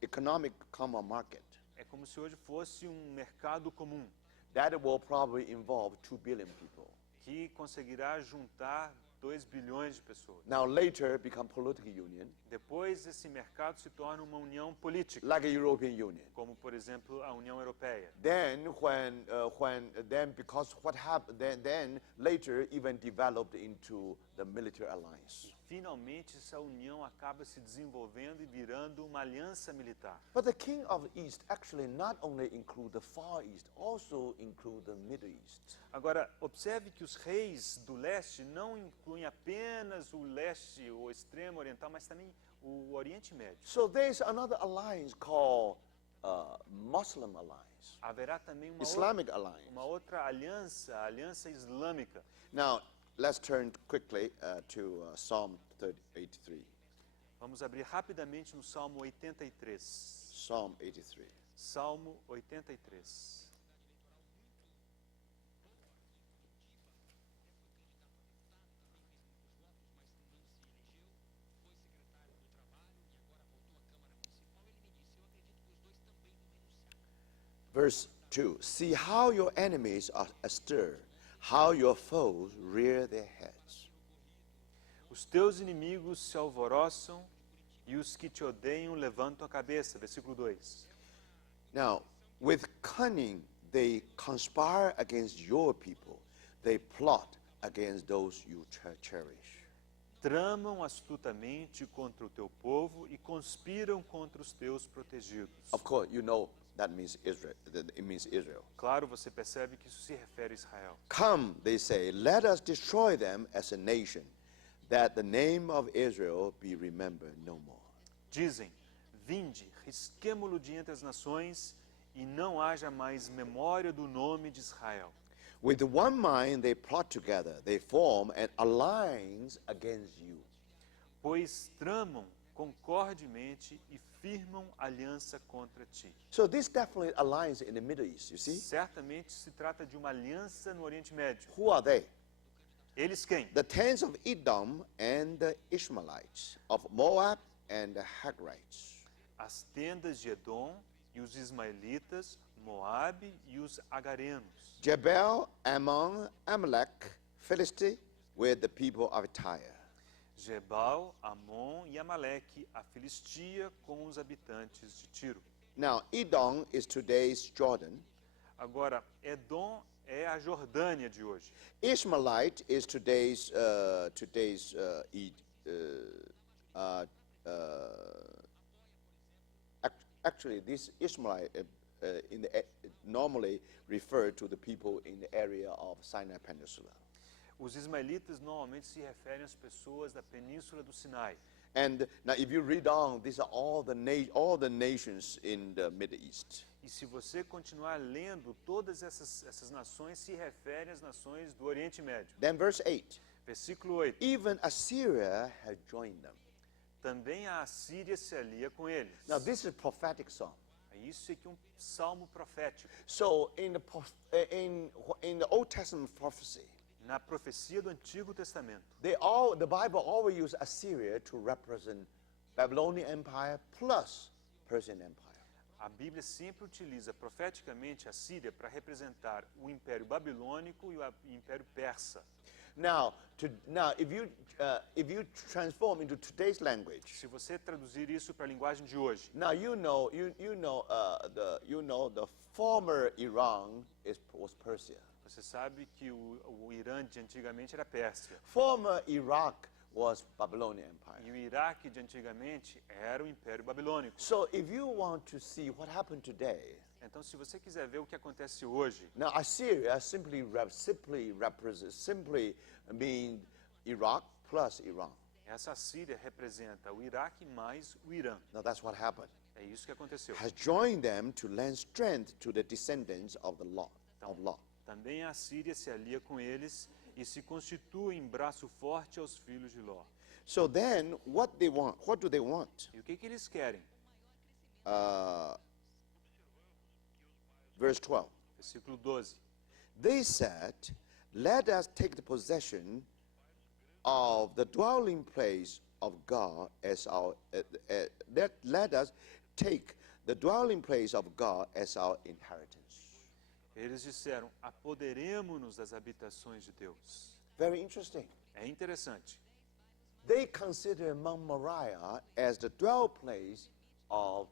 economic common market. É como se hoje fosse um mercado comum, That will probably involve 2 billion people. que conseguirá juntar 2 bilhões de pessoas. Now, later become political union, Depois, esse mercado se torna uma união política, like a European Union. como, por exemplo, a União Europeia. Then, because what happened, then later even developed into the military alliance. Finalmente, essa união acaba se desenvolvendo e virando uma aliança militar. But the king of the east actually not only include the far east, also include the middle east. Agora, observe que os reis do leste não incluem apenas o leste, o extremo oriental, mas também o Oriente Médio. So there's another alliance called Muslim alliance, Haverá também Islamic alliance. uma outra aliança, a aliança islâmica. Now, let's turn quickly to Psalm 83. Vamos abrir rapidamente no Salmo 83. Psalm 83. Salmo 83. Verse 2. See how your enemies are astir, how your foes rear their heads. Os teus inimigos se alvoroçam e os que te odeiam levantam a cabeça. Versículo 2. Now, with cunning they conspire against your people. They plot against those you cherish. Tramam astutamente contra o teu povo e conspiram contra os teus protegidos. Of course, you know that means Israel. It means Israel. Claro, você percebe que isso se refere a Israel. Come, they say, let us destroy them as a nation, that the name of Israel be remembered no more. Dizem, vinde, risquemo-lo de entre as nações e não haja mais memória do nome de Israel. With one mind they plot together, they form an alliance against you. Pois tramam concordemente e firmam aliança contra ti. So this definitely alliance in the Middle East, you see? Certamente se trata de uma aliança no Oriente Médio. Who are they? Eles quem? The tens of Edom and the Ishmaelites, of Moab and the Hagrites. As tendas de Edom e os ismaelitas, Moabe e os agarenos. Jebel, Ammon, Amalek, Philistine, with the people of Tyre. Jebal, Amon e Amaleque, a Filistia com os habitantes de Tiro. Now, Edom is today's Jordan. Agora, Edom é a Jordânia de hoje. Ishmaelite is today's actually this Ishmaelite normally refer to the people in the area of Sinai Peninsula. Os ismaelitas normalmente se referem às pessoas da península do Sinai. And now, if you read on, these are all the nations in the Middle East. E se você continuar lendo, todas essas nações se referem às nações do Oriente Médio. Then verse 8. Versículo 8. Even Assyria has joined them. Também a Assíria se alia com eles. Now, this is a prophetic psalm. Isso é que um salmo profético. So, in the Old Testament prophecy, Na profecia do Antigo Testamento, the Bible always uses Assyria to represent Babylonian Empire plus Persian Empire. a Bíblia sempre utiliza profeticamente a Síria para representar o Império Babilônico e o Império Persa. Now, if you transform into today's language, Se você traduzir isso para a linguagem de hoje, now the former Iran was Persia. você sabe que o Irã de antigamente era Pérsia. Former Iraq was Babylonian Empire. E o Iraque de antigamente era o Império Babilônico. So if you want to see what happened today, Então, se você quiser ver o que acontece hoje, now Assyria simply mean Iraq plus Iran. essa Síria representa o Iraque mais o Irã. Now that's what happened. É isso que aconteceu. Has joined them to lend strength to the descendants of the Lot. Também a Síria se alia com eles e se constitui em braço forte aos filhos de Ló. So then, what do they want? E o que eles querem? Verse 12. Versículo 12. They said, let us take the possession of the dwelling place of God as our, let us take the dwelling place of God as our inheritance. Eles disseram, apoderemo-nos das habitações de Deus. Very interesting. É interessante. They consider Mount Moriah as the dwell place of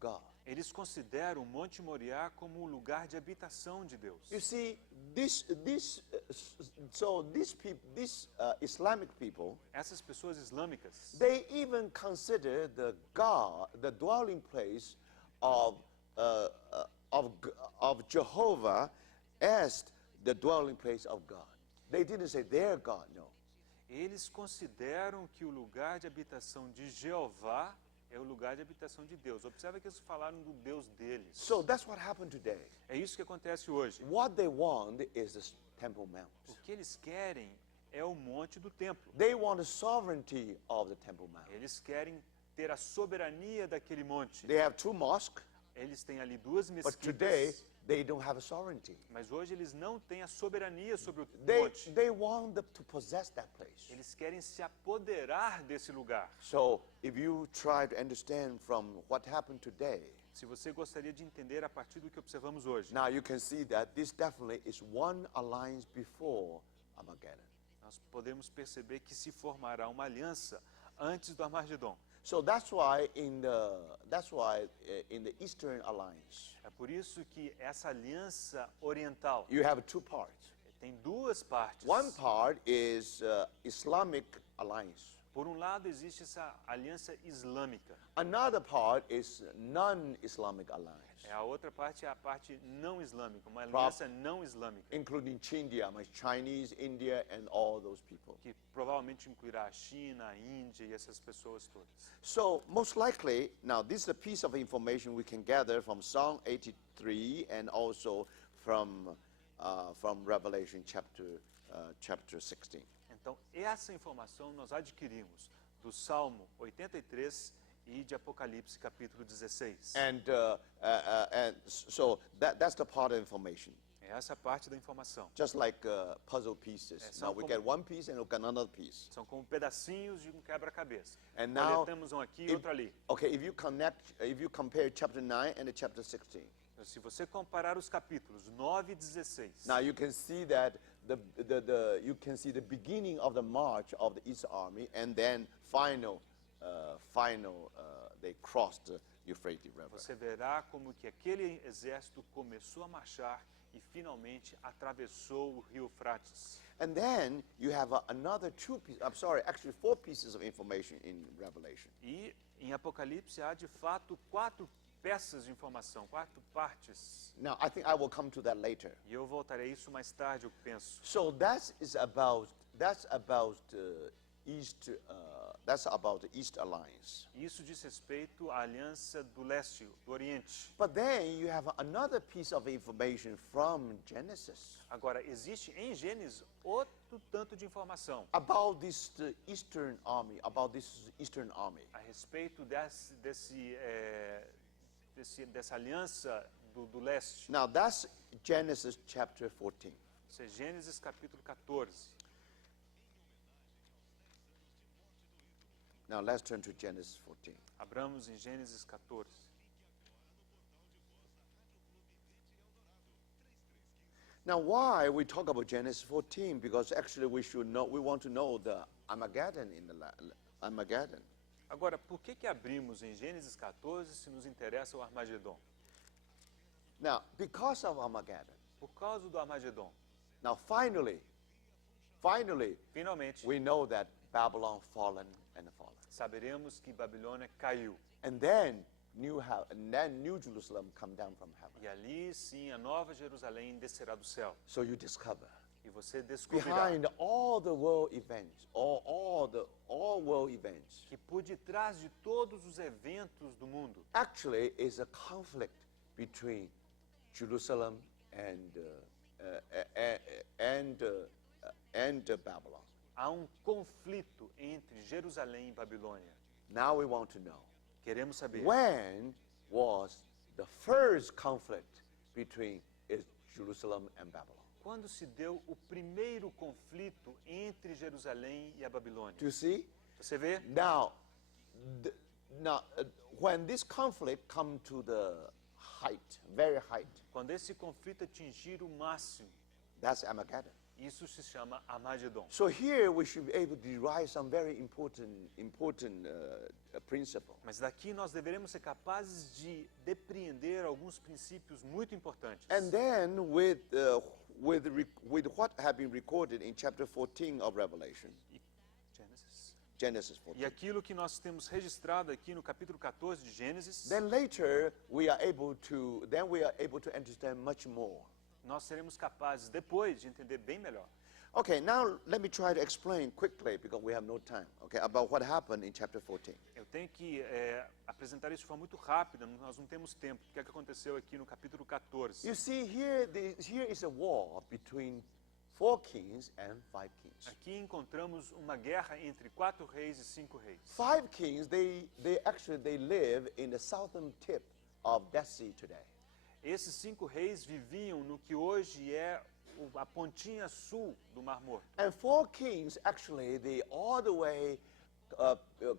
God. Eles consideram o Monte Moriá como o lugar de habitação de Deus. You see, these Islamic people, Essas pessoas islâmicas, they even consider the dwelling place of Jehovah as the dwelling place of God. They didn't say their God, no. eles consideram que o lugar de habitação de Jeová é o lugar de habitação de Deus. Observa que eles falaram do Deus deles. So that's what happened today. É isso que acontece hoje. What they want is the Temple Mount. O que eles querem é o monte do templo. They want the sovereignty of the Temple Mount. Eles querem ter a soberania daquele monte. They have two mosques, Eles têm ali duas but today mesquitas, they don't have a sovereignty. mas hoje eles não têm a soberania sobre o They monte. want to possess that place. Eles querem se apoderar desse lugar. So if you try to understand from what happened today, Se você gostaria de entender a partir do que observamos hoje, now you can see that this definitely is one alliance before Armageddon. nós podemos perceber que se formará uma aliança antes do Armagedon. So that's why in the Eastern Alliance, É por isso que essa aliança oriental you have two parts. tem duas partes. One part is Islamic alliance. Por um lado, existe essa aliança islâmica. Another part is non-Islamic alliance, A outra parte é a parte não islâmica, uma aliança não islâmica, including India, Chinese, India, and all those people. que provavelmente incluirá a China, a Índia e essas pessoas todas. So most likely, now this is a piece of information we can gather from Psalm 83 and also from Revelation chapter 16. Então, essa informação nós adquirimos do Salmo 83 e de Apocalipse capítulo 16. And so that's the part of information. É essa parte da informação. Just like puzzle pieces. Now we get one piece and we get another piece. São como pedacinhos de um quebra-cabeça. And now, Coletamos um aqui e outro ali. okay, if you compare chapter 9 and chapter 16, Então, se você comparar os capítulos 9 e 16, now you can see that you can see the beginning of the march of the East Army, and then they crossed the Euphrates River. você verá como que aquele exército começou a marchar e finalmente atravessou o rio Eufrates. And then you have another actually four pieces of information in Revelation. E em Apocalipse há de fato 4 peças de informação, 4 partes. Now I think I will come to that later. E eu voltarei a isso mais tarde, eu penso. So that's about the East Alliance. Isso diz respeito à aliança do leste, do oriente. But then you have another piece of information from Genesis Agora, existe em Gênesis outro tanto de informação about this Eastern army, a respeito dessa aliança do leste. Now that's Genesis chapter 14. Isso é Gênesis capítulo 14. Now let's turn to Genesis 14. Abramos em Gênesis 14. Now why we talk about Genesis 14? Because actually we want to know the Armageddon Armageddon. Agora, por que abrimos em Gênesis 14 se nos interessa o Armagedon? Now, because of Armageddon. Por causa do Armagedon. Now finally, Finalmente, we know that Babylon fallen. saberemos que Babilônia caiu. And then New Jerusalem come down from heaven. E ali, sim, a nova Jerusalém descerá do céu. So you discover E você descobrirá behind all the world events, all world events, que por detrás de todos os eventos do mundo, actually is a conflict between Jerusalem and Babylon. há um conflito entre Jerusalém e Babilônia. Now we want to know, Queremos saber when was the first conflict between Jerusalem and Babylon? quando se deu o primeiro conflito entre Jerusalém e a Babilônia. Do you see? Você vê? Now, when this conflict come to the height, very height, Quando esse conflito atingir o máximo, that's Armageddon. isso se chama Armagedon. So here we should be able to derive some very important principle. Mas daqui nós deveremos ser capazes de depreender alguns princípios muito importantes. And then with what have been recorded in chapter 14 of Revelation, Genesis 14. E aquilo que nós temos registrado aqui no capítulo 14 de Gênesis, Then later we are able to understand much more. nós seremos capazes depois de entender bem melhor. Okay, now let me try to explain quickly because we have no time. Okay, about what happened in chapter 14. Eu tenho que apresentar isso de forma muito rápida, nós não temos tempo. O que é que aconteceu aqui no capítulo 14? You see here is a war between 4 kings and 5 kings. Aqui encontramos uma guerra entre 4 reis e 5 reis. 5 kings, they live in the southern tip of Dead Sea today. Esses 5 reis viviam no que hoje é a pontinha sul do Mar Morto. And 4 kings, actually, they all the way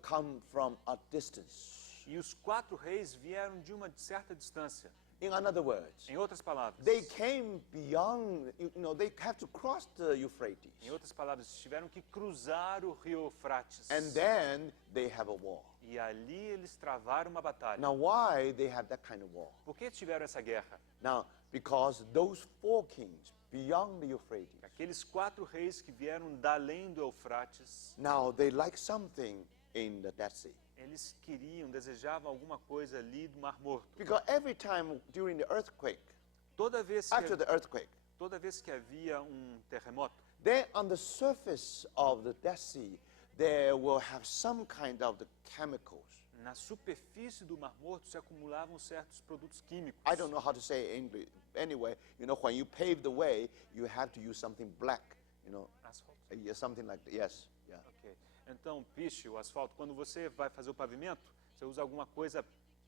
come from a distance. E os 4 reis vieram de uma certa distância. In other words, Em outras palavras, they came beyond, they have to cross the Euphrates. em outras palavras, tiveram que cruzar o rio Eufrates. And then they have a war. E ali eles travaram uma batalha. Now, why they have that kind of war? Por que tiveram essa guerra? Now, because those 4 kings beyond the Euphrates, Aqueles 4 reis que vieram da além do Eufrates, now they like something in the Dead Sea. eles queriam, desejavam alguma coisa ali do Mar Morto. Because every time during the earthquake, Toda vez after que, the earthquake, toda vez que havia terremoto, then on the surface of the Dead Sea, there will have some kind of the chemicals. na superfície do Mar Morto se acumulavam certos produtos químicos. I don't know how to say it in English. Anyway, when you pave the way, you have to use something black, Asfalto. yeah, something like that. Yes, yeah. Ok. Então, piche, o asfalto, quando você vai fazer o pavimento, você usa alguma coisa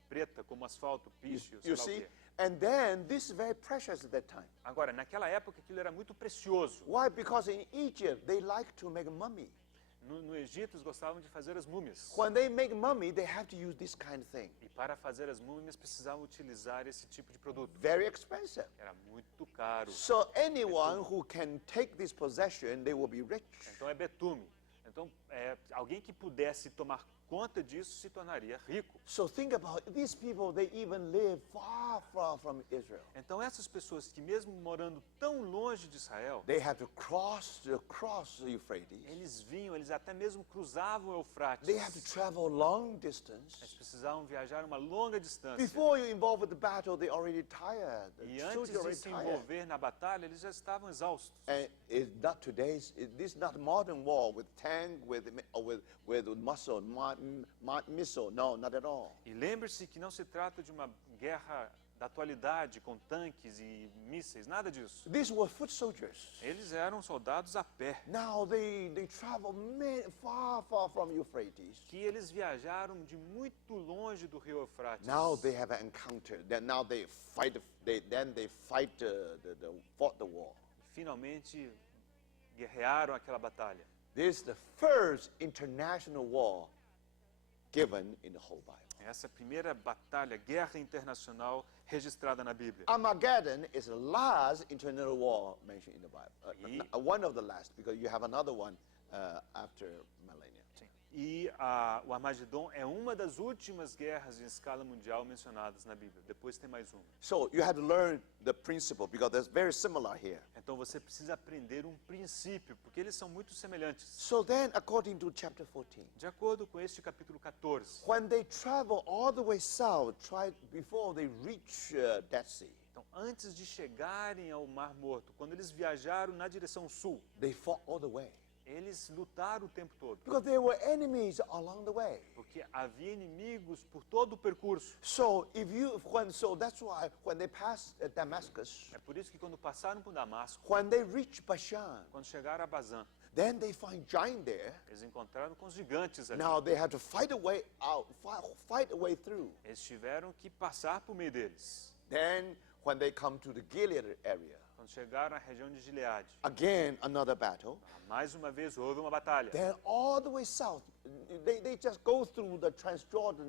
preta, como asfalto, piche, sei You lá o see? quê. And then this is very precious at that time. Agora, naquela época, aquilo era muito precioso. Why? Because in Egypt, they like to make a mummy. No Egito, eles gostavam de fazer as múmias. When they make mummy, they have to use this kind of thing. E para fazer as múmias, precisavam utilizar esse tipo de produto. Very expensive. Era muito caro. So anyone who can take this possession, they will be rich. Então, é betume. Então, alguém que pudesse tomar conta disso se tornaria rico. So think about it. These people, they even live far, far from Israel. Então, essas pessoas que mesmo morando tão longe de Israel, They have to cross the Euphrates. eles até mesmo cruzavam o Eufrates. They have to travel long distance. Eles precisavam viajar uma longa distância. Before you involve with the battle, they already tired. The E soldiers antes de already se tired. envolver na batalha, eles já estavam exaustos. And it's not this is not modern war with tank, with muscle, missile. No, not at all. E lembre-se que não se trata de uma guerra da atualidade com tanques e mísseis, nada disso. These were foot soldiers. Eles eram soldados a pé, Now they travel far, far from Euphrates. que eles viajaram de muito longe do rio Eufrates. Now they have an encounter. Then now they fight. They fought the war. Finalmente guerrearam aquela batalha. This is the first international war given in the whole Bible. Essa é a primeira batalha, guerra internacional registrada na Bíblia. Armageddon is the last international war mentioned in the Bible. E- One of the last, because you have another one after millennium. Sim. E o Armagedon é uma das últimas guerras em escala mundial mencionadas na Bíblia. Depois tem mais uma. So you have to learn the principle because they're very similar here. Então você precisa aprender um princípio, porque eles são muito semelhantes. So then, according to chapter 14, De acordo com este capítulo 14, when they travel all the way south, before they reach Dead Sea, então antes de chegarem ao Mar Morto, quando eles viajaram na direção sul, they fought all the way eles lutaram o tempo todo, because there were enemies along the way. porque havia inimigos por todo o percurso. So that's why when they passed Damascus, É por isso que quando passaram por Damasco, when they reached Bashan, quando chegaram a Bazã, then they find giant there. eles encontraram com os gigantes ali. Now they have to fight a way out, fight a way through. Eles tiveram que passar por meio deles. Then when they come to the Gilead area, Quando chegaram à região de Gileade, again another battle. mais uma vez houve uma batalha. Then all the way south, they just go through the Transjordan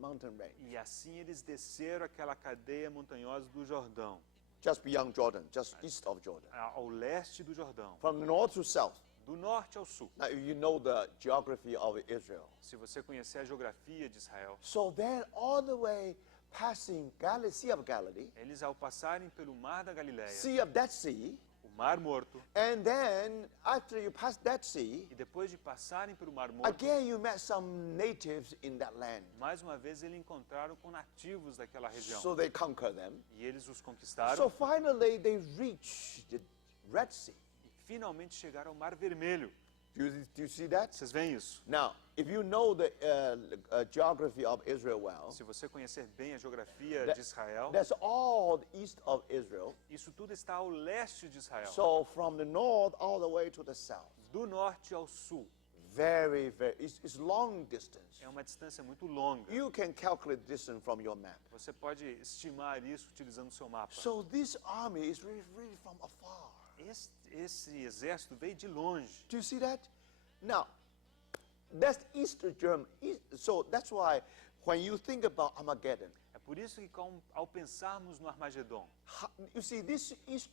mountain range, E assim eles desceram aquela cadeia montanhosa do Jordão, just beyond Jordan, just east of Jordan, ao leste do Jordão, from north to south. do norte ao sul. Now you know the geography of Israel. Se você conhecer a geografia de Israel, So then all the way passing Sea of Galilee, eles ao passarem pelo Mar da Galileia, Sea of Dead Sea, o Mar Morto, and then after you pass Dead Sea, e depois de passarem pelo Mar Morto, again you met some natives in that land. mais uma vez eles encontraram com nativos daquela região. So they conquer them. E eles os conquistaram So finally they reach the Red Sea. e finalmente chegaram ao Mar Vermelho. Do you see that? Vocês veem isso? Now, if you know the geography of Israel well, Se você conhecer bem a geografia That- de Israel, that's all east of Israel. isso tudo está ao leste de Israel, So from the north all the way to the south. do norte ao sul. It's long distance. É uma distância muito longa. You can calculate distance from your map. Você pode estimar isso utilizando o seu mapa. So this army is really from afar. Esse exército veio de longe. Do you see that? Now, that's East Germany. So that's why when you think about Armageddon, É por isso que ao pensarmos no Armagedon, you see this east,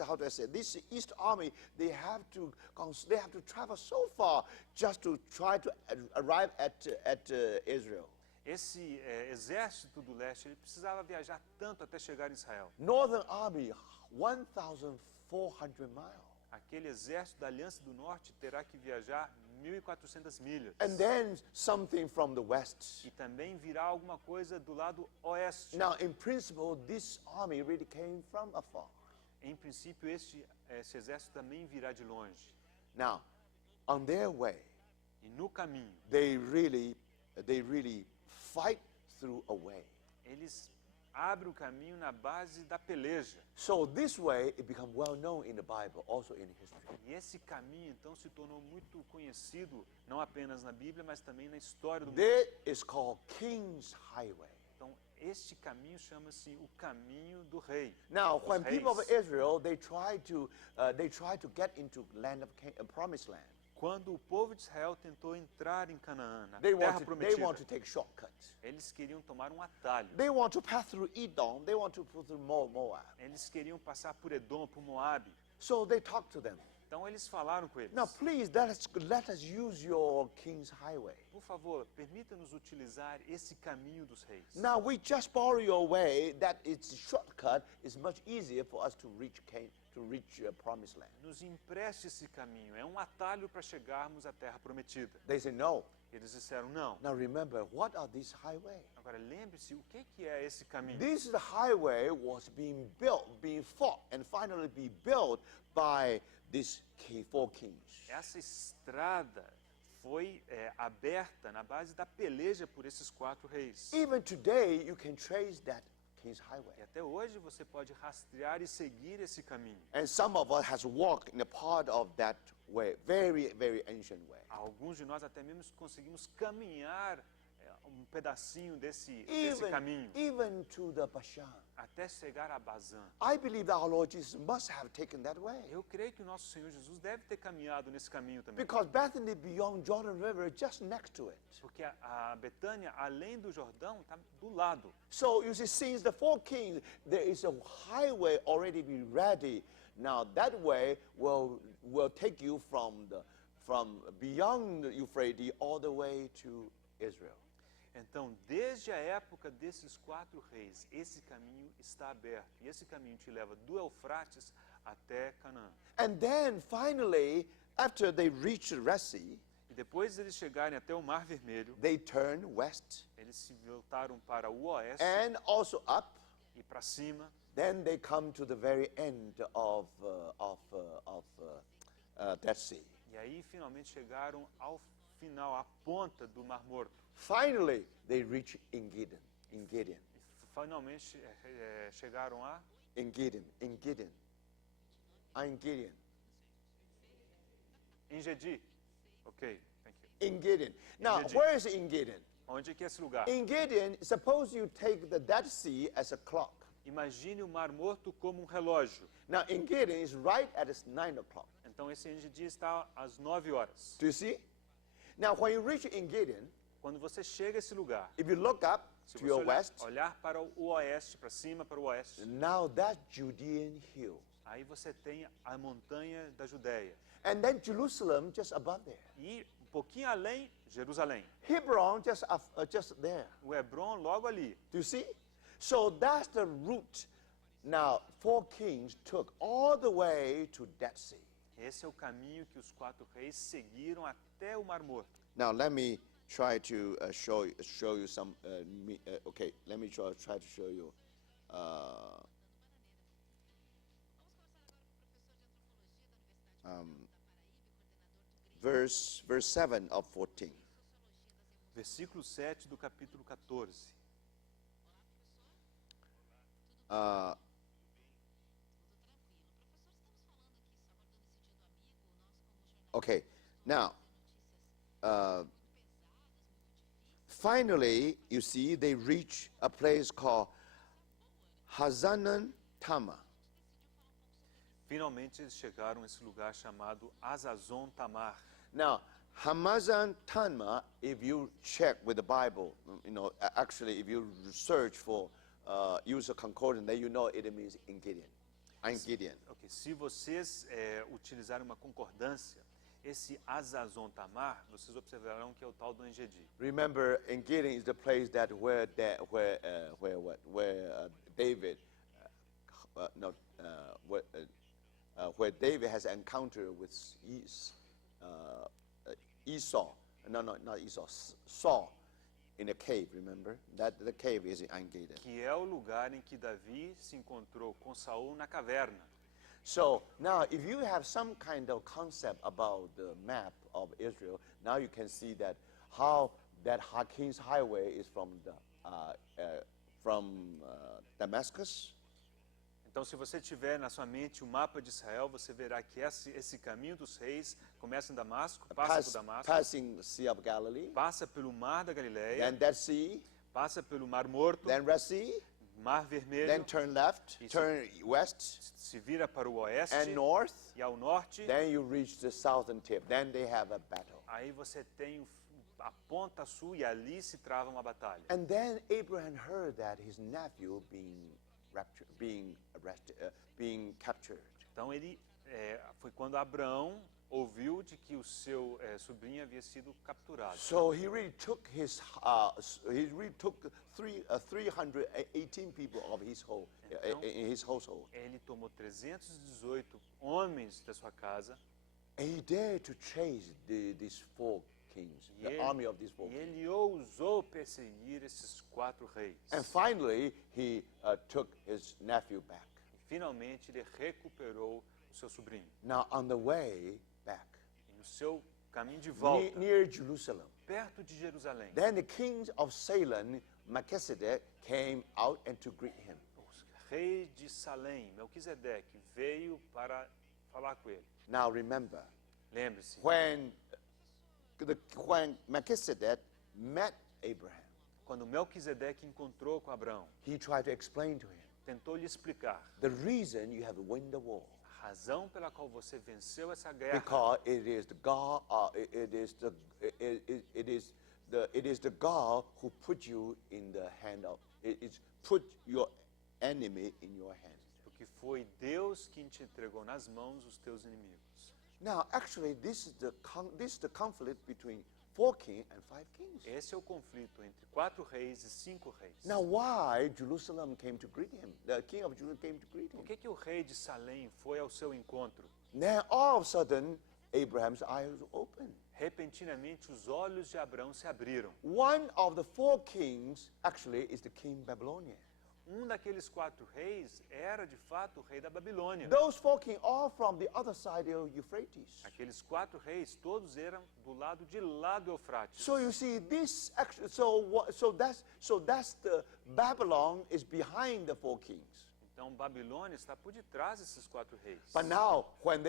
how do I say? This East army, they have to travel so far just to try to arrive at Israel. esse exército do leste, ele precisava viajar tanto até chegar em Israel. Northern army, 1,400 miles. Aquele exército da Aliança do Norte terá que viajar 1.400 milhas. And then something from the west. E também virá alguma coisa do lado oeste. Now, in principle, this army really came from afar. Em princípio, esse exército também virá de longe. Now, on their way, E no caminho, they really fight through a way. eles abrem o caminho na base da peleja. So this way, it became well known in the Bible, also in history. E esse caminho, então, se tornou muito conhecido, não apenas na Bíblia, mas também na história do mundo. That is called King's Highway. Então, este caminho chama-se o caminho do rei. Now, dos when people of reis. Israel, they try to get into land of promised land. Quando o povo de Israel tentou entrar em Canaã, na They terra want to prometida, take shortcuts. eles queriam tomar um atalho. They want to pass through Edom. They want to pass through Moab. Eles queriam passar por Edom, por Moabe. So they talk to them. Então eles falaram com eles. Now, please, let us use your King's Highway. Por favor, permita-nos utilizar esse caminho dos reis. Now, we just borrow your way. That it's a shortcut. It's much easier for us to reach promised land. Nos empreste esse caminho. É um atalho para chegarmos à terra prometida. They say no. Eles disseram não. Now remember, what are these highways? Agora lembre-se, o que é esse caminho? This highway was being built, being fought, and finally be built by these four kings. Essa estrada foi aberta na base da peleja por esses 4 reis. Even today, you can trace that King's Highway. E até hoje você pode rastrear e seguir esse caminho. And some of us has walked in a part of that way, very, very ancient way. Alguns de nós até mesmo conseguimos caminhar um pedacinho desse caminho Even to the Bashan. até chegar a Bazã. I believe that our Lord Jesus must have taken that way. Eu creio que o nosso Senhor Jesus deve ter caminhado nesse caminho também. Because Bethany beyond Jordan River is just next to it. Porque a Betânia, além do Jordão, está do lado. So you see, since the four kings, there is a highway already be ready. Now that way will take you from beyond the Euphrates all the way to Israel. Então, desde a época desses 4 reis, esse caminho está aberto. E esse caminho te leva do Eufrates até Canaã. And then finally, after they reach the Red Sea, E depois de eles chegarem até o Mar Vermelho, they turn west eles se voltaram para o oeste and also up. e para cima. Then they come to the very end of that sea. E aí, finalmente, chegaram ao final, à ponta do Mar Morto. Finally, they reach Engedi. E finalmente chegaram a Engedi. Engedi. Ok, thank you. Engedi. Now, Engedi. where is Engedi? Onde é que é esse lugar? Engedi, suppose you take the Dead Sea as a clock. Imagine o Mar Morto como um relógio. Now, Engedi is right at 9 o'clock. Então, esse Engedi está às 9 horas. Do you see? Now, when you reach Engedi, Quando você chega a esse lugar, if you look up se to você your west, olhar para o oeste, para cima, para o oeste, now that Judean hill. aí você tem a montanha da Judéia. And then Jerusalem just above there. E um pouquinho além, Jerusalém. Hebron just there. O Hebron logo ali. Do you see? So that's the route now four kings took all the way to Dead Sea. Esse é o caminho que os 4 reis seguiram até o Mar Morto. Now let me try to show you some. Okay, let me try to show you. Verse 7 of 14. Versículo 7 do capítulo 14. Okay, now, finally, you see, they reach a place called Hazanan Tamar. Finalmente eles chegaram a esse lugar chamado Azazon Tamar. Now, Hamazan Tanma, if you check with the Bible, actually, if you search for user concordance, then you know it means in Gideon. I'm Gideon. Ok, se vocês utilizarem uma concordância, esse Azazon Tamar, vocês observarão que é o tal do Engedi. Remember, in Gideon is the place that where David, where David has encountered with Esau. No, not Esau. Saul in a cave. Remember that the cave is in En-Gedi. Que é o lugar em que Davi se encontrou com Saul na caverna. So now, if you have some kind of concept about the map of Israel, now you can see that how that King's Highway is from Damascus. Então, se você tiver na sua mente o mapa de Israel, você verá que esse caminho dos reis começa em Damasco, passa por Damasco, Passing Sea of Galilee, passa pelo Mar da Galileia, then Dead Sea, passa pelo Mar Morto, then Red Sea, Mar then Vermelho, turn left, Isso. turn west se vira para o oeste and north. e ao norte. Then you reach the southern tip. Then they have a battle. Aí você tem a ponta sul e ali se trava uma batalha. And then Abraham heard that his nephew being captured. Então foi quando Abraão ouviu de que o seu sobrinho havia sido capturado. So he really took 318 people of his in his household. Ele tomou 318 homens da sua casa And he dared to chase these four kings, e the army of these four e kings. ele ousou perseguir esses 4 reis. And finally, he took his nephew back. E finalmente ele recuperou o seu sobrinho. Now, on the way back, E no seu caminho de volta, near Jerusalem, perto de Jerusalém, then the king of Salem, Melchizedek, came out and to greet him. o rei de Salém, Melquisedeque, veio para falar com ele. Now remember, Lembre-se, when Melchizedek met Abraham, quando Melquisedeque encontrou com Abraão, he tried to explain to him tentou lhe explicar the reason you have won the war. a razão pela qual você venceu essa guerra. Because it is the God, it is the God who put you in the hand of, it's put your enemy in your hand. Porque foi Deus quem te entregou nas mãos os teus inimigos. Now, actually, this is the conflict between 4 kings and 5 kings. Esse é o conflito entre 4 reis e 5 reis. Now, why Jerusalem came to greet him? The king of Jerusalem came to greet him. Por que o rei de Salém foi ao seu encontro? Then, all of a sudden, Abraham's eyes opened. Repentinamente, os olhos de Abraão se abriram. One of the 4 kings actually is the king Babylonian. Daqueles 4 reis era, de fato, o rei da Babilônia. Those 4 kings are from the other side of Euphrates. Aqueles 4 reis, todos eram do lado de lá do Eufrates. So you see, this actually, so that's the Babylon is behind the 4 kings. Então, Babilônia está por detrás desses 4 reis. But now, when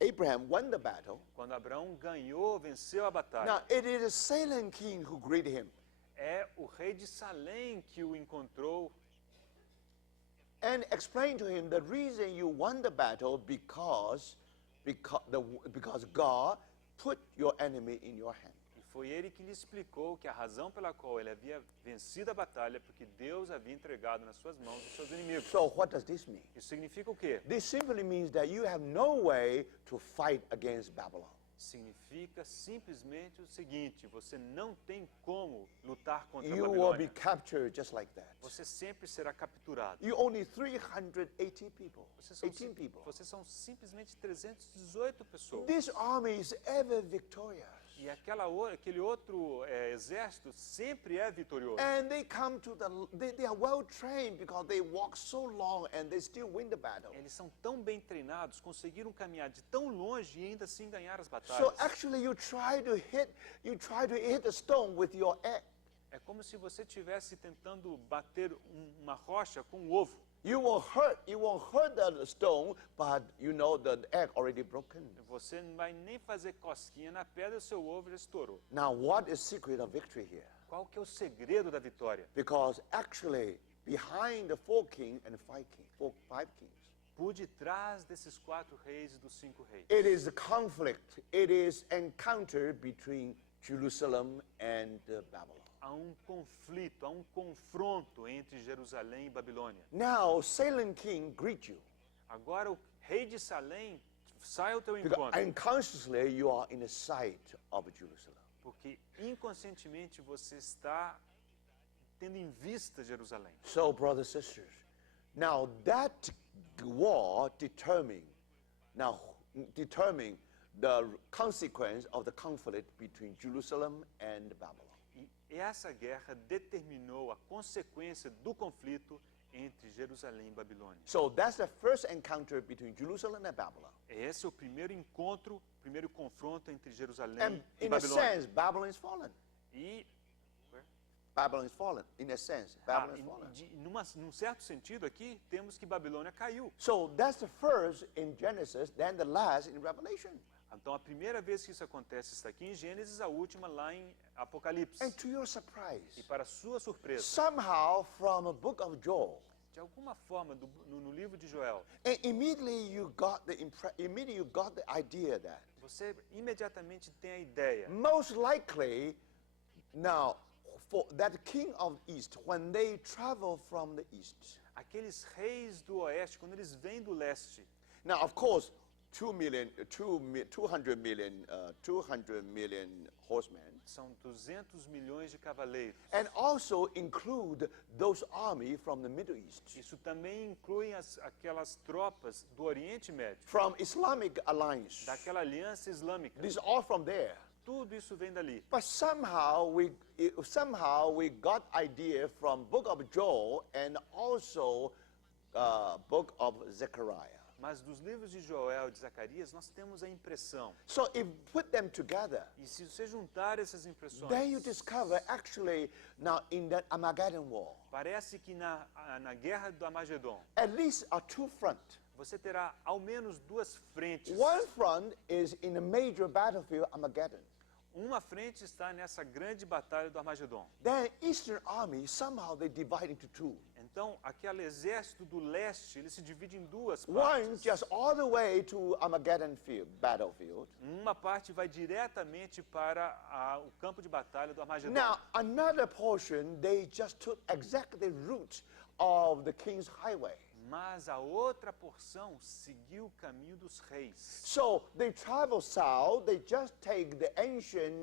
Abraham won the battle, Quando Abraão ganhou, venceu a batalha, now it is the Salem king who greeted him. é o rei de Salém que o encontrou And explained to him the reason you won the battle because God put your enemy in your hand. e foi ele que lhe explicou que a razão pela qual ele havia vencido a batalha é porque Deus havia entregado nas suas mãos os seus inimigos. So what does this mean? Isso significa o quê? This simply means that you have no way to fight against Babylon. Significa simplesmente o seguinte: você não tem como lutar contra a You will be Babilônia. captured just like that. Você sempre será capturado. You only 380 people, Vocês são, 18 people. vocês são simplesmente 318 pessoas. This army is ever victorious. E aquele outro exército sempre é vitorioso. And they come to they are well trained because they walk so long and they still win the battle. Eles são tão bem treinados, conseguiram caminhar de tão longe e ainda assim ganhar as batalhas. So actually you try to hit a stone with your egg. É como se você estivesse tentando bater uma rocha com um ovo. You won't hurt the stone, but you know the egg already broken. Você não vai nem fazer cosquinha na pedra, o seu ovo já estourou. Now what is secret of victory here? Qual que é o segredo da vitória? Because actually behind the 4 kings and 5 kings, 5 kings, por detrás desses 4 reis e dos 5 reis. It is a conflict. It is encounter between Jerusalem and Babylon. Há conflito, há confronto entre Jerusalém e Babilônia. Now, Salem king greet you. Agora o rei de Salém sai ao teu Because encontro, unconsciously you are in the sight of Jerusalem. porque inconscientemente você está tendo em vista Jerusalém. So, brothers and sisters, now that war determine the consequence of the conflict between Jerusalem and Babylon. E essa guerra determinou a consequência do conflito entre Jerusalém e Babilônia. So that's the first encounter between Jerusalem and Babylon. Esse é o primeiro encontro, primeiro confronto entre Jerusalém And e in a Babilônia. sense, Babylon is fallen. E Babylon is fallen. In a sense, Babylon is fallen. num certo sentido aqui, temos que Babilônia caiu. So that's the first in Genesis, then the last in Revelation. Então a primeira vez que isso acontece está aqui em Gênesis, a última lá em Apocalipse. And to your E surprise, para sua surpresa, somehow from a book of Joel, de alguma forma no livro de Joel, and immediately you got the idea that você imediatamente tem a ideia most likely now for that king of east, when they travel from the east, aqueles reis do oeste, quando eles vêm do leste, now of course 200 million horsemen, são 200 milhões de cavaleiros. and also include those army from the Middle East, Isso também inclui aquelas tropas do Oriente Médio, from Islamic alliance. daquela aliança islâmica. This is all from there. Tudo isso vem dali. But somehow we got idea from book of Joel and also book of Zechariah. Mas dos livros de Joel e de Zacarias, nós temos a impressão. So if put them together, E se você juntar essas impressões, then you discover actually now in that Armageddon war, parece que na guerra do Armagedon, at least are two fronts. você terá ao menos 2 frentes. One front is in the major battlefield Armageddon. Uma frente está nessa grande batalha do Armagedon. Then Eastern army somehow they divide into two. Então, aquele exército do leste, ele se divide em 2 One partes. just all the way to Armageddon battlefield. Uma parte vai diretamente para o campo de batalha do Armagedon. Now, another portion, they just took exactly the route of the King's Highway. Mas a outra porção seguiu o caminho dos reis. So they travel south, they just take the ancient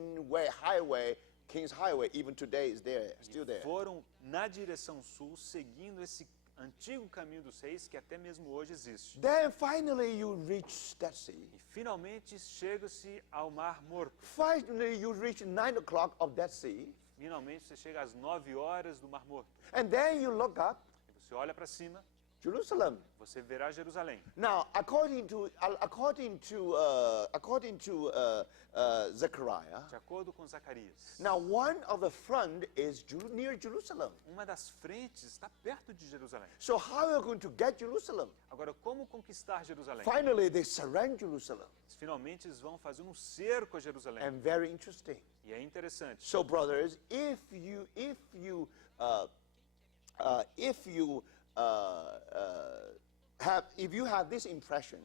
highway, King's Highway, even today is there, still there. Foram na direção sul, seguindo esse antigo caminho dos reis, que até mesmo hoje existe. Then finally you reach that sea. E finalmente chega-se ao Mar Morto. Finally you reach 9 o'clock of that sea. Finalmente você chega às 9 horas do Mar Morto. And then you look up, E você olha para cima, Jerusalem. você verá Jerusalém. Now, according to Zechariah, De acordo com Zacarias, now one of the front is near Jerusalem. uma das frentes está perto de Jerusalém. So how are you going to get Jerusalem? Agora, como conquistar Jerusalém? Finally, they surrender Jerusalem. Finalmente eles vão fazer um cerco a Jerusalém. And very interesting. E é interessante. So, brothers, if you have this impression,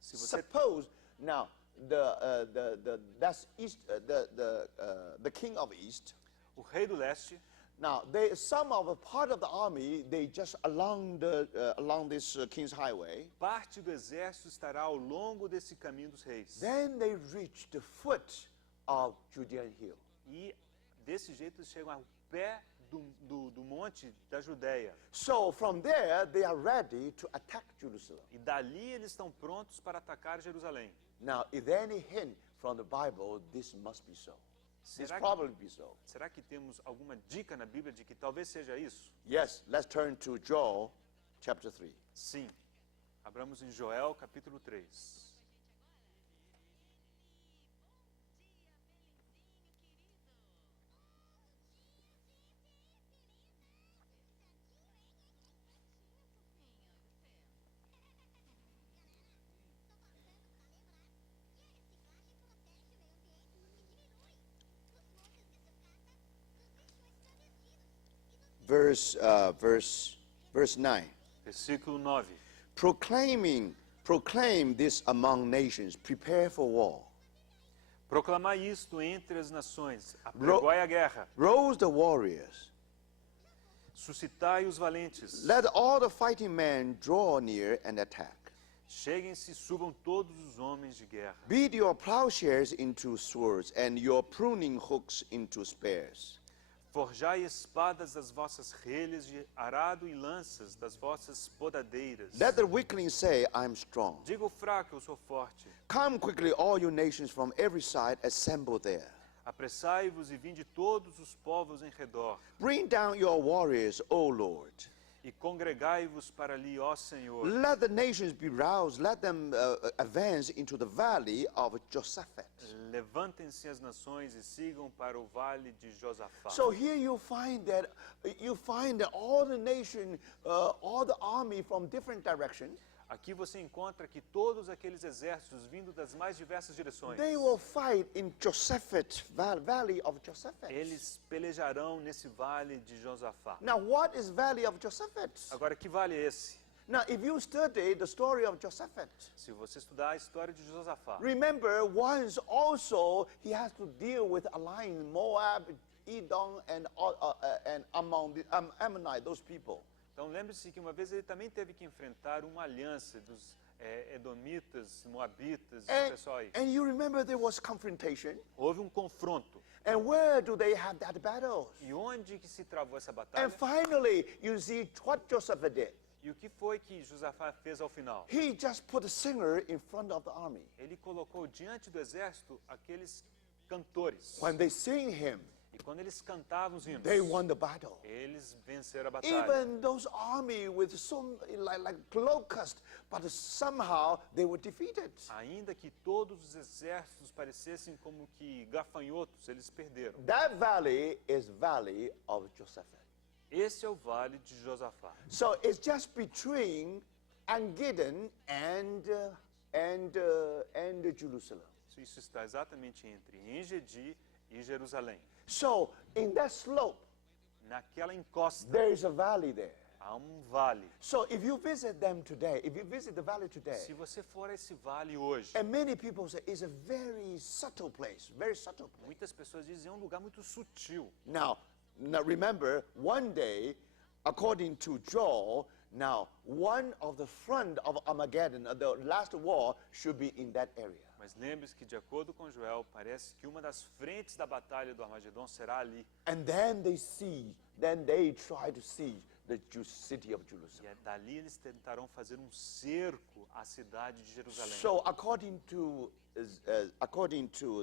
Se você suppose now the king of East. o rei do leste, Now, some of a part of the army, they just along this King's Highway. parte do exército estará ao longo desse caminho dos reis. Then they reach the foot of Judean Hill. E desse jeito eles chegam ao pé do monte da Judéia. So from there, they are ready to attack Jerusalem. E dali eles estão prontos para atacar Jerusalém. Now, is there any hint from the Bible this must be so? This Será probably be so. Será que temos alguma dica na Bíblia de que talvez seja isso? Yes, let's turn to Joel chapter 3. Sim. Abramos em Joel, capítulo 3. Verse 9. Versículo 9. proclaim this among nations, prepare for war. Proclamar isto entre as nações, apregoai a guerra, Rouse the warriors. suscitai os valentes, Let all the fighting men draw near and attack. cheguem-se e subam todos os homens de guerra. Beat your plowshares into swords and your pruning hooks into spears. Forjai espadas das vossas relhas de arado e lanças das vossas podadeiras. Let the weakling say, I'm strong. Diga o fraco, eu sou forte. Come quickly, all you nations from every side, assemble there. Apressai-vos e vinde todos os povos em redor. Bring down your warriors, O Lord. E congregai-vos para ali, ó Senhor. Let the nations be roused. Let them advance into the valley of Josaphat. Levantem-se as nações e sigam para o vale de Josafá. So here you find that all the nation, all the army from different directions, Aqui você encontra que todos aqueles exércitos vindo das mais diversas direções, they will fight in Josaphat, valley of Josaphat. eles pelejarão nesse vale de Josafá. Now, what is valley of Josaphat? Agora, que vale é esse? Now, if you study the story of Josaphat, Se você estudar a história de Josafá, remember once also he has to deal with alliance Moab, Edom, and Ammonite, those people. então lembre-se que uma vez ele também teve que enfrentar uma aliança dos edomitas, moabitas, esse pessoal aí. And you remember there was confrontation. Houve um confronto. And where do they have that battle? E onde que se travou essa batalha? And finally, you see what Josaphat did. E o que foi que Josafá fez ao final? He just put a singer in front of the army. Ele colocou diante do exército aqueles cantores. When they sing him, E quando eles cantavam os hinos, they won the battle. eles venceram a batalha. Even those army with some like locusts, but somehow they were defeated. Ainda que todos os exércitos parecessem como que gafanhotos, eles perderam. That valley is valley of Josaphat. Esse é o vale de Josafá. So it's just between Engedi and Jerusalem. Isso está exatamente entre Engedi e Jerusalém. So in that slope, Naquela encosta, there is a valley there. há vale. So if you visit them today, if you visit the valley today, Se você for a esse vale hoje, and many people say it's a very subtle place, very subtle place. muitas pessoas dizem é um lugar muito sutil. Now remember, one day, according to Joel, now one of the front of Armageddon, the last war, should be in that area. Mas lembre-se que, de acordo com Joel, parece que uma das frentes da batalha do Armagedon será ali. And then they try to siege the city of Jerusalem. E dali eles tentarão fazer um cerco à cidade de Jerusalém. So according to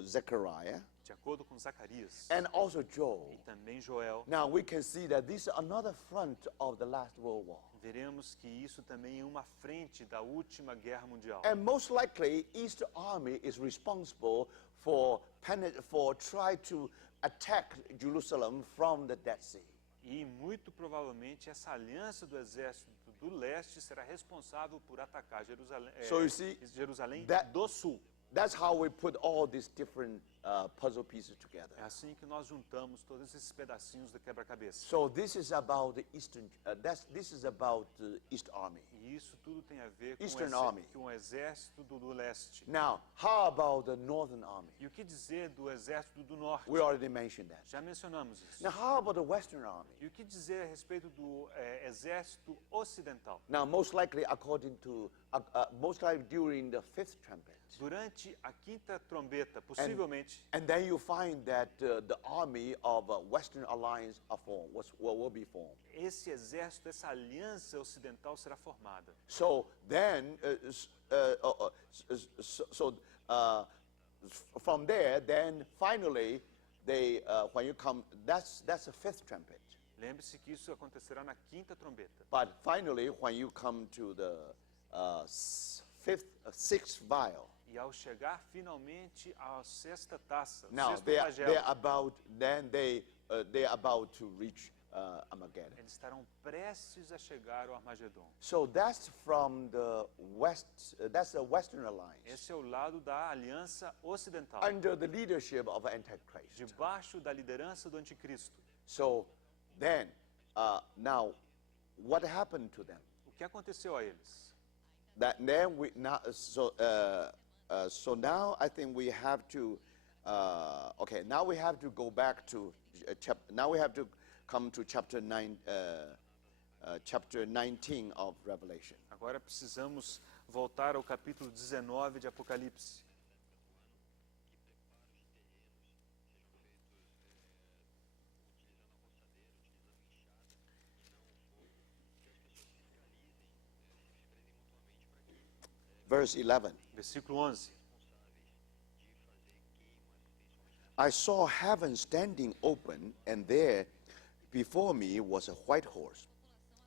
Zechariah De acordo com Zacarias and also Joel, e também Joel, now we can see that this is another front of the last world war. veremos que isso também é uma frente da última guerra mundial. And most likely, East Army is responsible for try to attack Jerusalem from the Dead Sea. E muito provavelmente essa aliança do exército do leste será responsável por atacar Jerusalém, So you see, Jerusalém that- do sul. That's how we put all these different puzzle pieces together. É assim que nós juntamos todos esses pedacinhos do quebra-cabeça. So this is about the Eastern. This is about the East Army. E isso tudo tem a ver com Eastern Army. o exército do leste. Now, how about the Northern Army? E o que dizer do exército do norte? We already mentioned that. Já mencionamos isso. Now, how about the Western Army? E o que dizer a respeito do exército ocidental? Now, most likely, most likely during the fifth trumpet. Durante a quinta trombeta, possivelmente, And then you find that the army of Western Alliance will be formed. esse exército, essa aliança ocidental será formada. So then, from there, then finally, when you come, that's the fifth trumpet. Lembre-se que isso acontecerá na quinta trombeta. But finally, when you come to the sixth vial, E ao chegar finalmente à sexta taça, o now sexto they flagelo, are about to reach Armageddon. eles estarão prestes a chegar ao Armagedon. So that's from the west. That's the Western Alliance Esse é o lado da aliança ocidental, under the leadership of Antichrist. debaixo da liderança do anticristo. So then, now, what happened to them? O que aconteceu a eles? That then we now so now I think we have to okay, now we have to go back to now we have to come to chapter 19 of Revelation. Agora precisamos voltar ao capítulo 19 de Apocalipse. Verse 11. Versículo 11. I saw heaven standing open, and there before me was a white horse,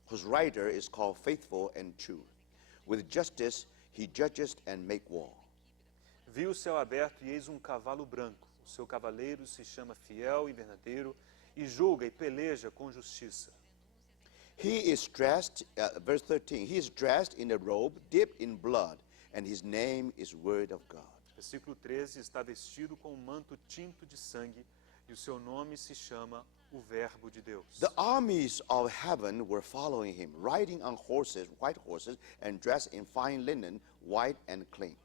whose rider is called Faithful and True. With justice he judges and make war. Vi o céu aberto e eis um cavalo branco. O seu cavaleiro se chama Fiel e Verdadeiro e julga e peleja com justiça. He is dressed, verse 13, he is dressed in a robe dipped in blood, and his name is Word of God. Versículo 13, está vestido com um manto tinto de sangue e o seu nome se chama o Verbo de Deus. The armies of heaven were following him, riding on horses, white horses, and dressed in fine linen, white and clean.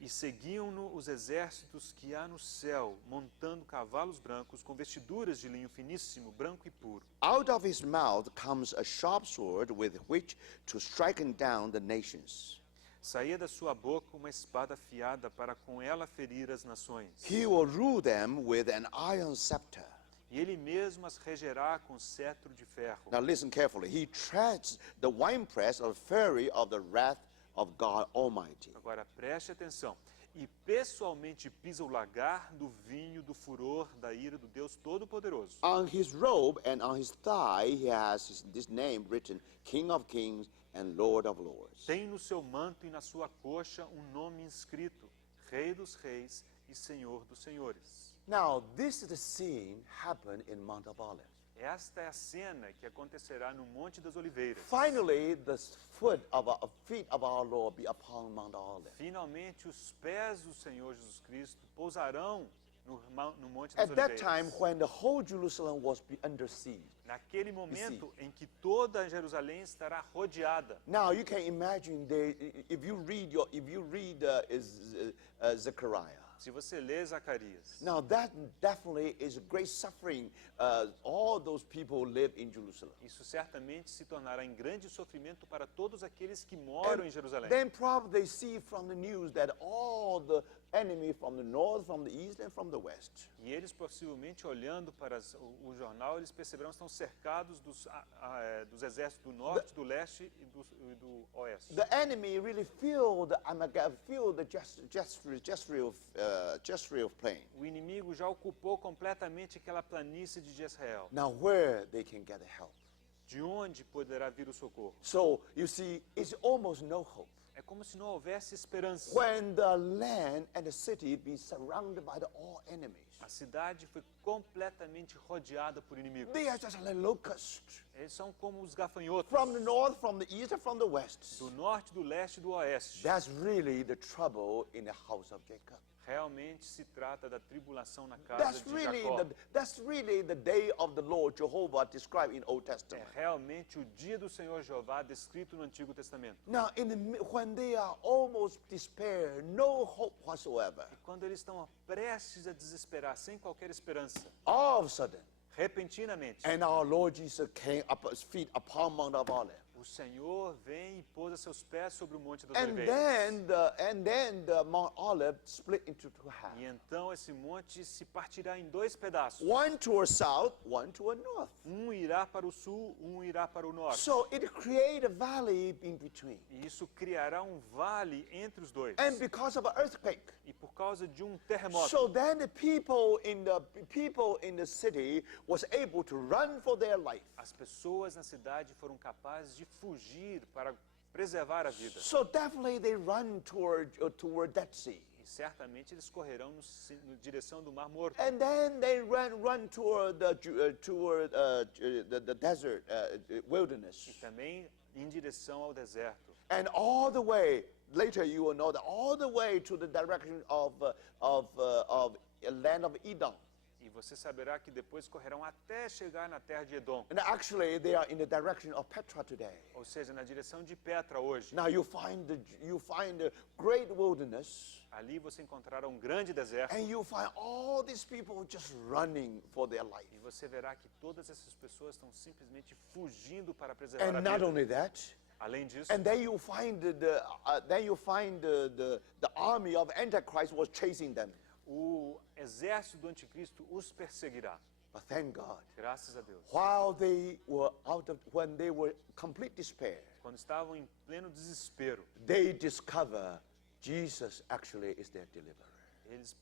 E seguiam-no os exércitos que há no céu, montando cavalos brancos com vestiduras de linho finíssimo, branco e puro. Out of his mouth comes a sharp sword with which to strike down the nations. Saía da sua boca uma espada afiada para com ela ferir as nações. He will rule them with an iron scepter. E ele mesmo as regerá com cetro de ferro. Now listen carefully. He treads the winepress of fury of the wrath of God Almighty. Agora preste atenção. E pessoalmente pisa o lagar do vinho do furor da ira do Deus Todo-Poderoso. On his robe and on his thigh he has this name written, King of Kings and Lord of Lords. Tem no seu manto e na sua coxa um nome inscrito, Rei dos Reis e Senhor dos Senhores. Now this is the scene happened in Mount of Olives. Esta é a cena que acontecerá no Monte das Oliveiras. Finally, the feet of our Lord be upon Mount Olive. Finalmente, os pés do Senhor Jesus Cristo pousarão no Monte das At that Oliveiras. time, when the whole Jerusalem was under siege. Naquele momento em que toda Jerusalém estará rodeada. Now you can imagine if you read Zechariah. Se você lê Zacarias, Now that definitely is a great suffering. All those people live in Jerusalem. isso certamente se tornará em grande sofrimento para todos aqueles que moram em Jerusalém. Then probably they see from the news that all the enemy from the north, from the east, and from the west. E eles possivelmente olhando para o jornal, eles perceberão que estão cercados dos exércitos do norte, do leste e do oeste. The enemy really feel the Jezreel plain. O inimigo já ocupou completamente aquela planície de Jezreel. Now where they can get help? De onde poderá vir o socorro? So you see, it's almost no hope. É como se não houvesse esperança. When the land and the city be surrounded by all enemies. A cidade foi completamente rodeada por inimigos. They are just like locusts. Eles são como os gafanhotos. From the north, from the east, and from the west. Do norte, do leste e do oeste. That's really the trouble in the house of Jacob. Realmente se trata da tribulação na casa de Jacó. That's really the day of the Lord Jehovah described in Old É Testament. realmente o dia do Senhor Jeová descrito no Antigo Testamento. Now, when they are almost despair, no hope whatsoever, E quando eles estão prestes a desesperar, sem qualquer esperança, all of a sudden, repentinamente, and our Lord Jesus came up his feet upon Mount of Olives. o Senhor vem e pousa seus pés sobre o Monte das And Oliveiras. then the Mount Olive split into two halves. E então esse monte se partirá em dois pedaços. One toward south, one toward north. Um irá para o sul, um irá para o norte. So it created a valley in between. E isso criará um vale entre os dois. And because of an earthquake. E por causa de um terremoto, So then the people in the city was able to run for their life. as pessoas na cidade foram capazes de fugir para preservar a vida. So definitely they run toward that sea. E certamente eles correrão na direção do Mar Morto. And then they run toward the desert wilderness. E também em direção ao deserto. And all the way, later you will know that all the way to the direction of land of Edom. E você saberá que depois correrão até chegar na terra de Edom. And actually, they are in the direction of Petra today. Ou seja, na direção de Petra hoje. Now you find the great wilderness, Ali você encontrará um grande deserto. and you find all these people just running for their life. E você verá que todas essas pessoas estão simplesmente fugindo para preservar a And not vida. only that, Além disso, and then you find the army of Antichrist was chasing them. o exército do anticristo os perseguirá. But thank God, Graças a Deus. when they were complete despair, Quando estavam em pleno desespero, they discover Jesus actually is their deliverer. eles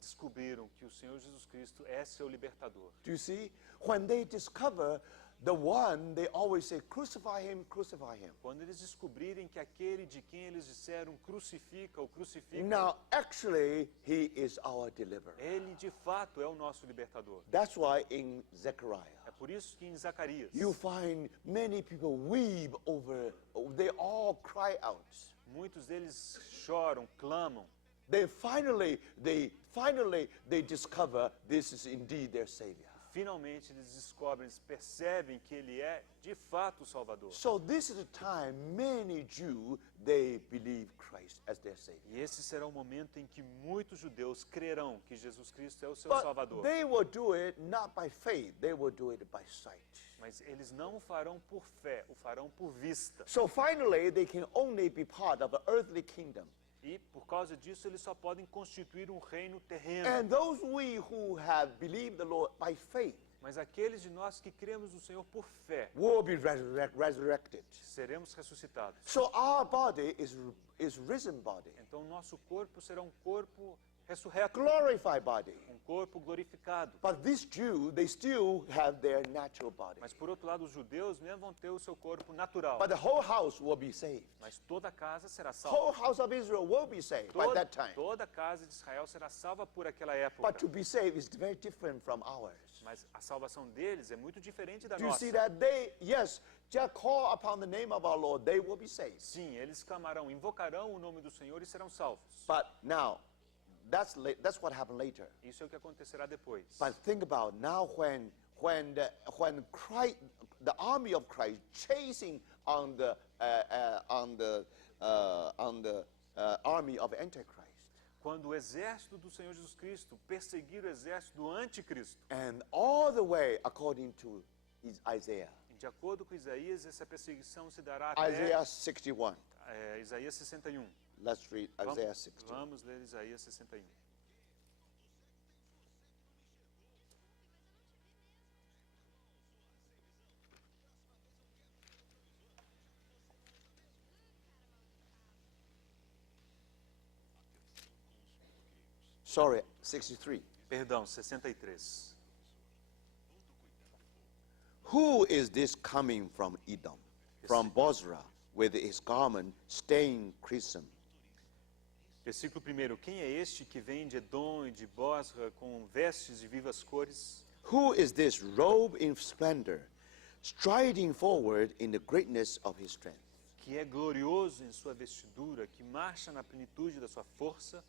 descobriram que o Senhor Jesus Cristo é seu libertador. Do you see? When they discover the one, they always say, crucify him, crucify him. Quando eles descobrirem que aquele de quem eles disseram crucifica-o, crucifica-o, Now, actually, he is our deliverer. ele de fato é o nosso libertador. That's why in Zechariah, É por isso que em Zacarias, you find many people weep over, they all cry out. muitos deles choram, clamam, They finally discover this is indeed their Savior. finalmente eles descobrem, eles percebem que ele é de fato o Salvador. So this is the time many Jews, they believe Christ as their Savior. E esse será o momento em que muitos judeus crerão que Jesus Cristo é o seu But Salvador. they will do it not by faith, they will do it by sight. Mas eles não o farão por fé, o farão por vista. So finally, they can only be part of an earthly kingdom. E por causa disso eles só podem constituir um reino terreno. And those we who have believed the Lord by faith Mas aqueles de nós que cremos no Senhor por fé, will be resurrected. seremos ressuscitados. So our body is risen body, Então nosso corpo será um corpo ressurreto, glorified body. corpo glorificado. But these Jews, they still have their natural body. Mas por outro lado, os judeus mesmo vão ter o seu corpo natural. But the whole house will be saved. Mas toda a casa será salva. Whole house of Israel will be saved by that time. Toda a casa de Israel será salva por aquela época. But to be saved is very different from ours. Mas a salvação deles é muito diferente da Do you nossa. see that? They, yes, just call upon the name of our Lord, they will be saved. Sim, eles clamarão, invocarão o nome do Senhor e serão salvos. But now, that's what happened later. Isso é o que acontecerá depois. But think about now when Christ, the army of Christ chasing on the army of Antichrist, Quando o exército do Senhor Jesus Cristo perseguir o exército do anticristo, and all the way according to Isaiah, de acordo com Isaías, essa perseguição se dará até Isaiah 61. Isaías 61. Let's read Isaiah 61. Vamos ler Isaías 61. Sorry, 63. Perdão, 63. Who is this coming from Edom, from Bozrah, with his garment stained crimson? Versículo 1. Quem é este que vem de Edom e de Bosra com vestes de vivas cores? Who is this robed in splendor, striding forward in the greatness of his strength? Que é glorioso em sua vestidura, que marcha na plenitude da sua força?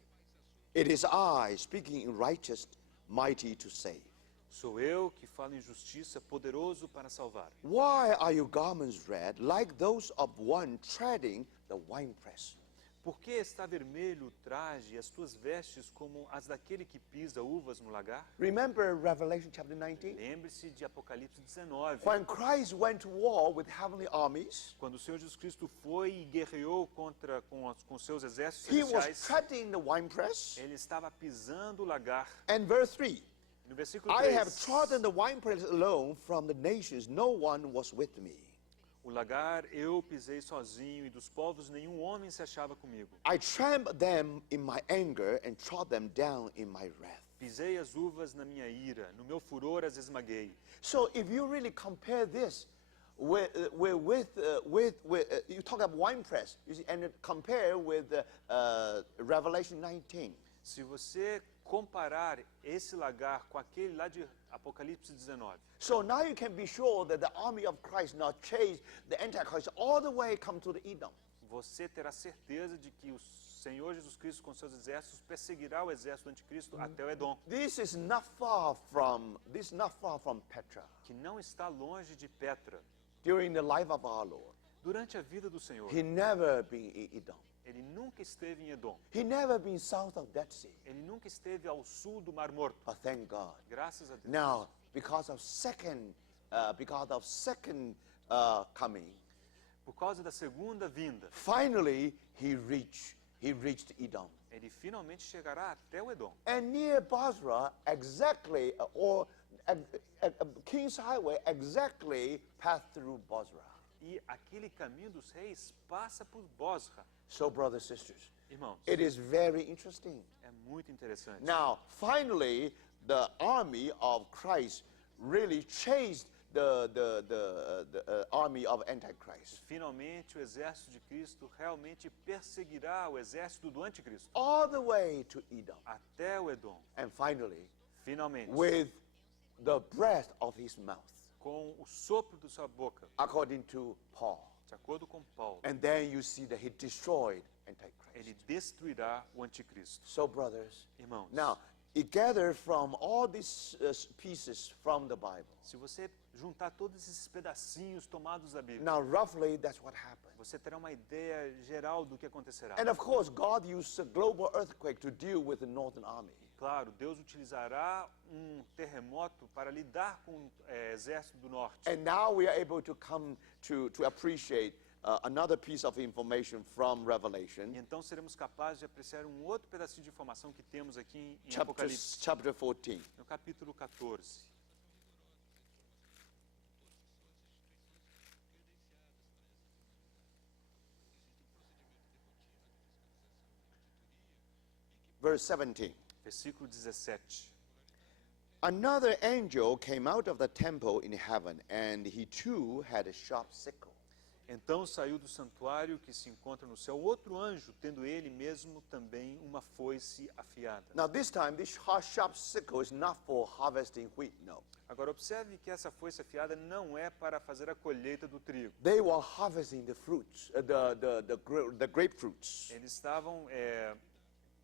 It is I, speaking in righteous, mighty to save. Sou eu que falo em justiça, poderoso para salvar. Why are your garments red, like those of one treading the winepress? Por que está vermelho o traje e as tuas vestes como as daquele que pisa uvas no lagar? Remember Revelation chapter 19? Lembre-se de Apocalipse 19. When Christ went to war with heavenly armies, Quando o Senhor Jesus Cristo foi e guerreou com seus exércitos he was celestiais, treading the winepress. ele estava pisando o lagar. And verse 3, No versículo I have 3, trodden the winepress alone from the nations, no one was with me. o lagar eu pisei sozinho e dos povos nenhum homem se achava comigo. I trampled them in my anger and trod them down in my wrath. Pisei as uvas na minha ira, no meu furor as esmaguei. So if you really compare this with you talk about winepress, you see, and compare with Revelation 19. Se você comparar esse lagar com aquele lá de Apocalipse 19, So now you can be sure that the army of Christ now chased the Antichrist all the way come to the Edom. você terá certeza de que o Senhor Jesus Cristo com seus exércitos perseguirá o exército do anticristo até o Edom, This is not far from Petra. que não está longe de Petra. During the life of our Lord, Durante a vida do Senhor, he never been in Edom. ele nunca esteve em Edom. He never been south of Dead Sea. Ele nunca esteve ao sul do Mar Morto. But thank God. Graças a Deus. Now, because of second coming, Por causa da segunda vinda, finally he reached Edom. ele finalmente chegará até o Edom. And near Basra, exactly, King's Highway exactly passed through Basra. E aquele caminho dos reis passa por Bosra. So, brothers and sisters, Irmãos, it is very interesting. é muito interessante. Now, finally, the army of Christ really chased the army of Antichrist. Finalmente, o exército de Cristo realmente perseguirá o exército do anticristo All the way to Edom. até o Edom. And finally, Finalmente, with the breath of his mouth, com o sopro da sua boca, according to Paul. de acordo com Paulo, And then you see that he destroyed Antichrist. ele destruirá o anticristo. So, brothers, Irmãos, now, it gathered from all these pieces from the Bible. se você juntar todos esses pedacinhos tomados da Bíblia, Now, roughly, that's what happened. você terá uma ideia geral do que acontecerá. And of course, God used a global earthquake to deal with the northern army. Claro, Deus utilizará terremoto para lidar com o exército do norte. And now we are able to come to appreciate another piece of information from E Revelation, então seremos capazes de apreciar outro pedacinho de informação que temos aqui em chapter Apocalipse, 14. no capítulo 14. Verse 17. Versículo 17. Another angel came out of the temple in heaven, and he too had a sharp sickle. Então saiu do santuário que se encontra no céu outro anjo, tendo ele mesmo também uma foice afiada. Now, this time, this sharp sickle is not for harvesting wheat, no. Agora observe que essa foice afiada não é para fazer a colheita do trigo. They were harvesting the fruits, the grapefruits. Eles estavam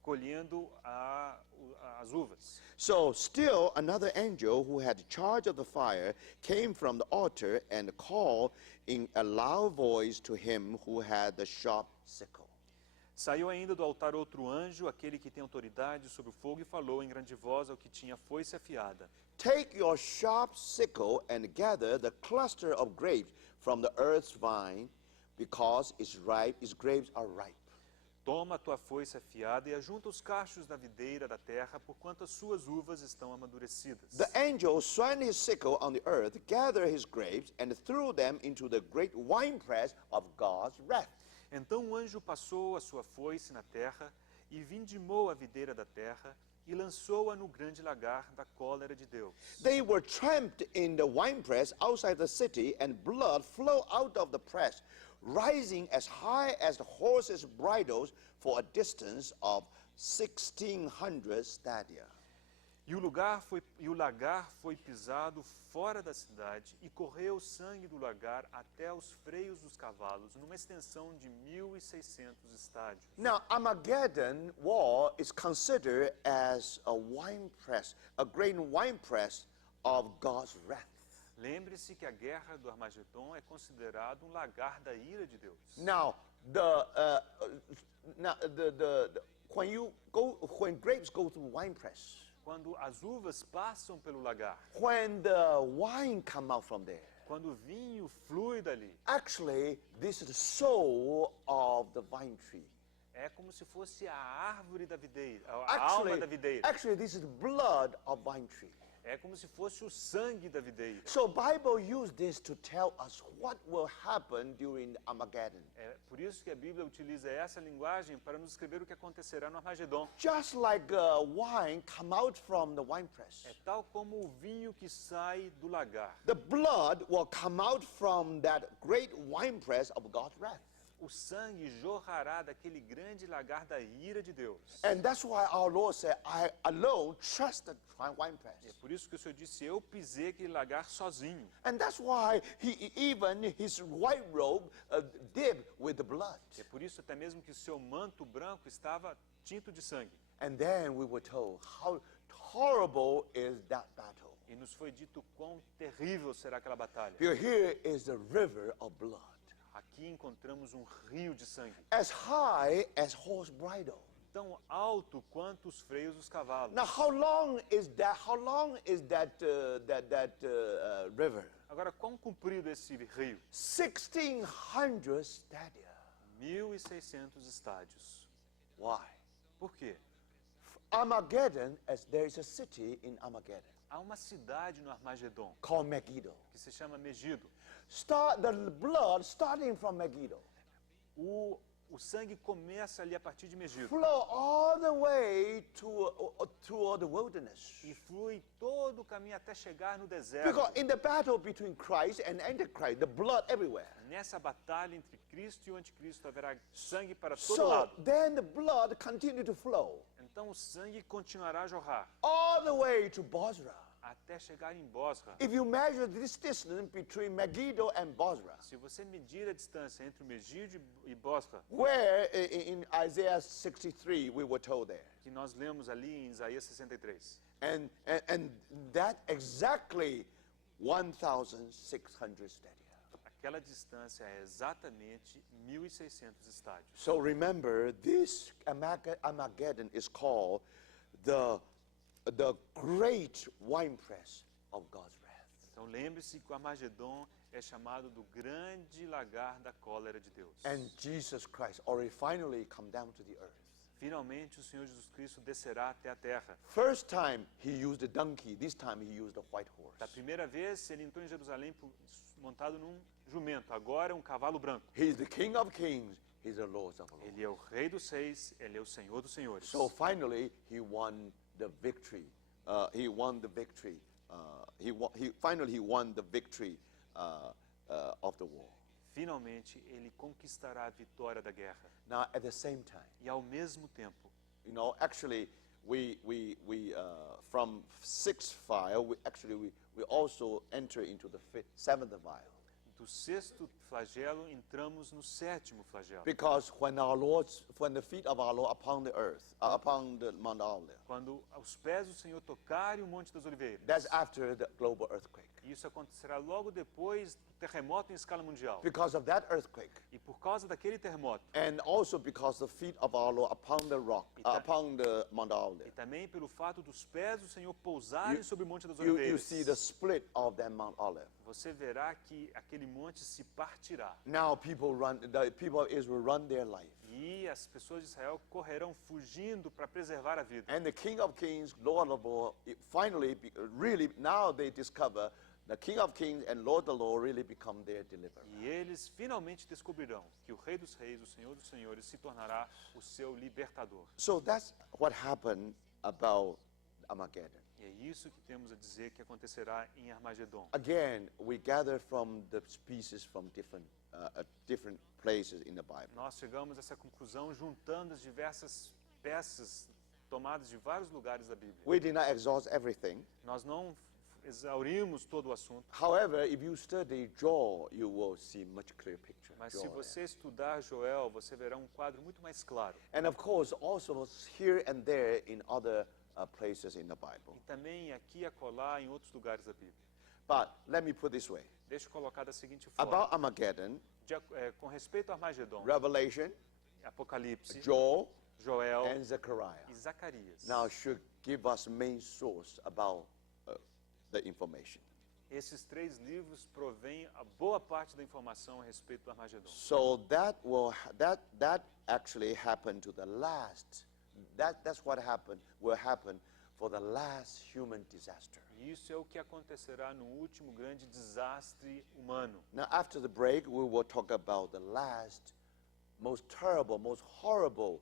colhendo as uvas. So, still another angel who had charge of the fire came from the altar and called in a loud voice to him who had the sharp sickle. Saiu ainda do altar outro anjo, aquele que tem autoridade sobre o fogo, e falou em grande voz ao que tinha foice afiada: Take your sharp sickle and gather the cluster of grapes from the earth's vine, because its grapes are ripe. Toma a tua foice afiada e ajunta os cachos da videira da terra, porquanto as suas uvas estão amadurecidas. The angel swung his sickle on the earth, gathered his grapes, and threw them into the great winepress of God's wrath. Então o anjo passou a sua foice na terra e vindimou a videira da terra e lançou-a no grande lagar da cólera de Deus. They were tramped in the winepress outside the city, and blood flowed out of the press, rising as high as the horses' bridles for a distance of 1,600 stadia. E o lagar foi pisado fora da cidade, e correu o sangue do lagar até os freios dos cavalos, numa extensão de 1.600 estádios. Now, Armageddon war is considered as a winepress, a great winepress of God's wrath. Lembre-se que a guerra do Armagedon é considerado um lagar da ira de Deus. Now, when grapes go through winepress, Quando as uvas passam pelo lagar, when the wine come out from there, quando o vinho flui dali, actually, this is the soul of the vine tree. é como se fosse a árvore da videira, a alma da videira. Actually, this is the blood of vine tree. É como se fosse o sangue da videira. So Bible used this to tell us what will happen during Armageddon. É por isso que a Bíblia utiliza essa linguagem para nos descrever o que acontecerá no Armagedon. Just like wine come out from the winepress, É tal como o vinho que sai do lagar. the blood will come out from that great winepress of God's wrath. o sangue jorrará daquele grande lagar da ira de Deus. And that's why our Lord said, I alone trust the winepress. É por isso que o Senhor disse, eu pisei aquele lagar sozinho. And that's why even his white robe dipped with the blood. É por isso até mesmo que o seu manto branco estava tinto de sangue. And then we were told how horrible is that battle. E nos foi dito quão terrível será aquela batalha. Because here is the river of blood, Aqui encontramos um rio de sangue, as high as horse bridle. tão alto quanto os freios dos cavalos. Now, how long is that? How long is that river? Agora, quão comprido é esse rio? 1,600 stadia. 1.600 estádios. Why? Por quê? Armageddon, as there is a city in Armageddon Há uma cidade no Armagedon called Megiddo. que se chama Megido. The blood starting from Megiddo O sangue começa ali a partir de Megido flow all the way toward the wilderness. e flui todo o caminho até chegar no deserto. Because in the battle between Christ and Antichrist, the blood everywhere. Nessa batalha entre Cristo e o Anticristo haverá sangue para todo So lado. then the blood continue to flow Então o sangue continuará a jorrar all the way to Bozrah. até chegar em Bosra. If you measure this distance between Megiddo and Bozrah, Se você medir a distância entre Megido e Bosra, where in Isaiah 63 we were told there, que nós lemos ali em Isaías 63, and that exactly 1,600 stadia. aquela distância é exatamente 1.600 estádios. So remember, this Armageddon is called the great winepress of God's wrath. Então lembre-se que o Armagedon é chamado do grande lagar da cólera de Deus. And Jesus Christ already finally come down to the earth. Finalmente o Senhor Jesus Cristo descerá até a terra. First time he used a donkey, this time he used a white horse. Da primeira vez ele entrou em Jerusalém montado num jumento, agora é um cavalo branco. He's the King of Kings, he's the Lord of Lords. Ele é o Rei dos Reis, ele é o Senhor dos Senhores. So finally he won the victory. He won the victory. Finally he won the victory of the war. Finalmente ele conquistará a vitória da guerra. Now at the same time, E ao mesmo tempo, you know, actually we from sixth vial, we also enter into the seventh vial. do sexto flagelo entramos no sétimo flagelo. Because when the feet of our Lord upon the earth, upon the Mount Olive, Quando os pés do Senhor tocarem o Monte das Oliveiras. that's after the global earthquake. Isso acontecerá logo depois do terremoto em escala mundial. Because of that earthquake, E por causa daquele terremoto, and also because the feet of our Lord upon the rock, upon the Mount e Olive, também pelo fato dos pés do Senhor pousarem sobre o Monte das you Oliveiras, see the split of that Mount Olive. você verá que aquele monte se partirá. Now the people of Israel run their life. E as pessoas de Israel correrão fugindo para preservar a vida. And the King of Kings, Lord of Lords, finally, really, now they discover the King of Kings and Lord of Lords really become their deliverer. E eles finalmente descobrirão que o Rei dos Reis, o Senhor dos Senhores, se tornará o seu libertador. So that's what happened about Armageddon. E é isso que temos a dizer que acontecerá em Armagedon. Again, we gather from the pieces from different places in the Bible. Nós chegamos a essa conclusão juntando as diversas peças tomadas de vários lugares da Bíblia. We did not exhaust everything. Nós não exaurimos todo o assunto, However, if you study Joel, you will see much clearer picture. mas se Joel. você estudar Joel, você verá um quadro muito mais claro. And of course, also here and there in other places in the Bible. E também aqui e acolá em outros lugares da Bíblia. But let me put this way. Deixa eu colocar da seguinte forma. About Armageddon, Com respeito a Armagedon, Revelation, Apocalipse, Joel, Joel and Zechariah e Zacarias. now should give us main source about the information. Esses três livros provêm a boa parte da informação a respeito do Armagedon. So that actually happened to the last. That's what will happen for the last human disaster. E isso é o que acontecerá no último grande desastre humano. Now after the break, we will talk about the last, most terrible, most horrible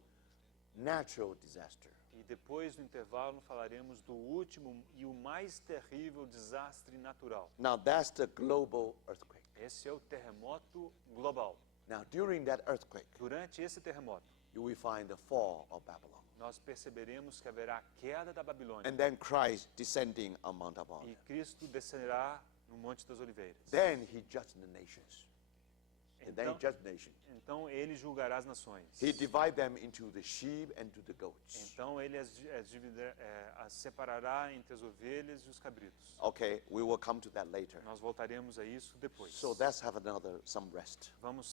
natural disaster. E depois do intervalo falaremos do último e o mais terrível desastre natural. Now that's the global earthquake. Esse é o terremoto global. Now, during that earthquake, Durante esse terremoto, you will find the fall of Babylon. nós perceberemos que haverá a queda da Babilônia. And then Christ descending on Mount of E Olives. Cristo descerá no Monte das Oliveiras. Then he judged the nations. And then he Então, judged the nation. então ele julgará as nações. He divided them into the sheep and to the goats. Então ele as separará entre as ovelhas e os cabritos. Okay, we will come to that later. Nós voltaremos a isso depois. So let's have some rest. Vamos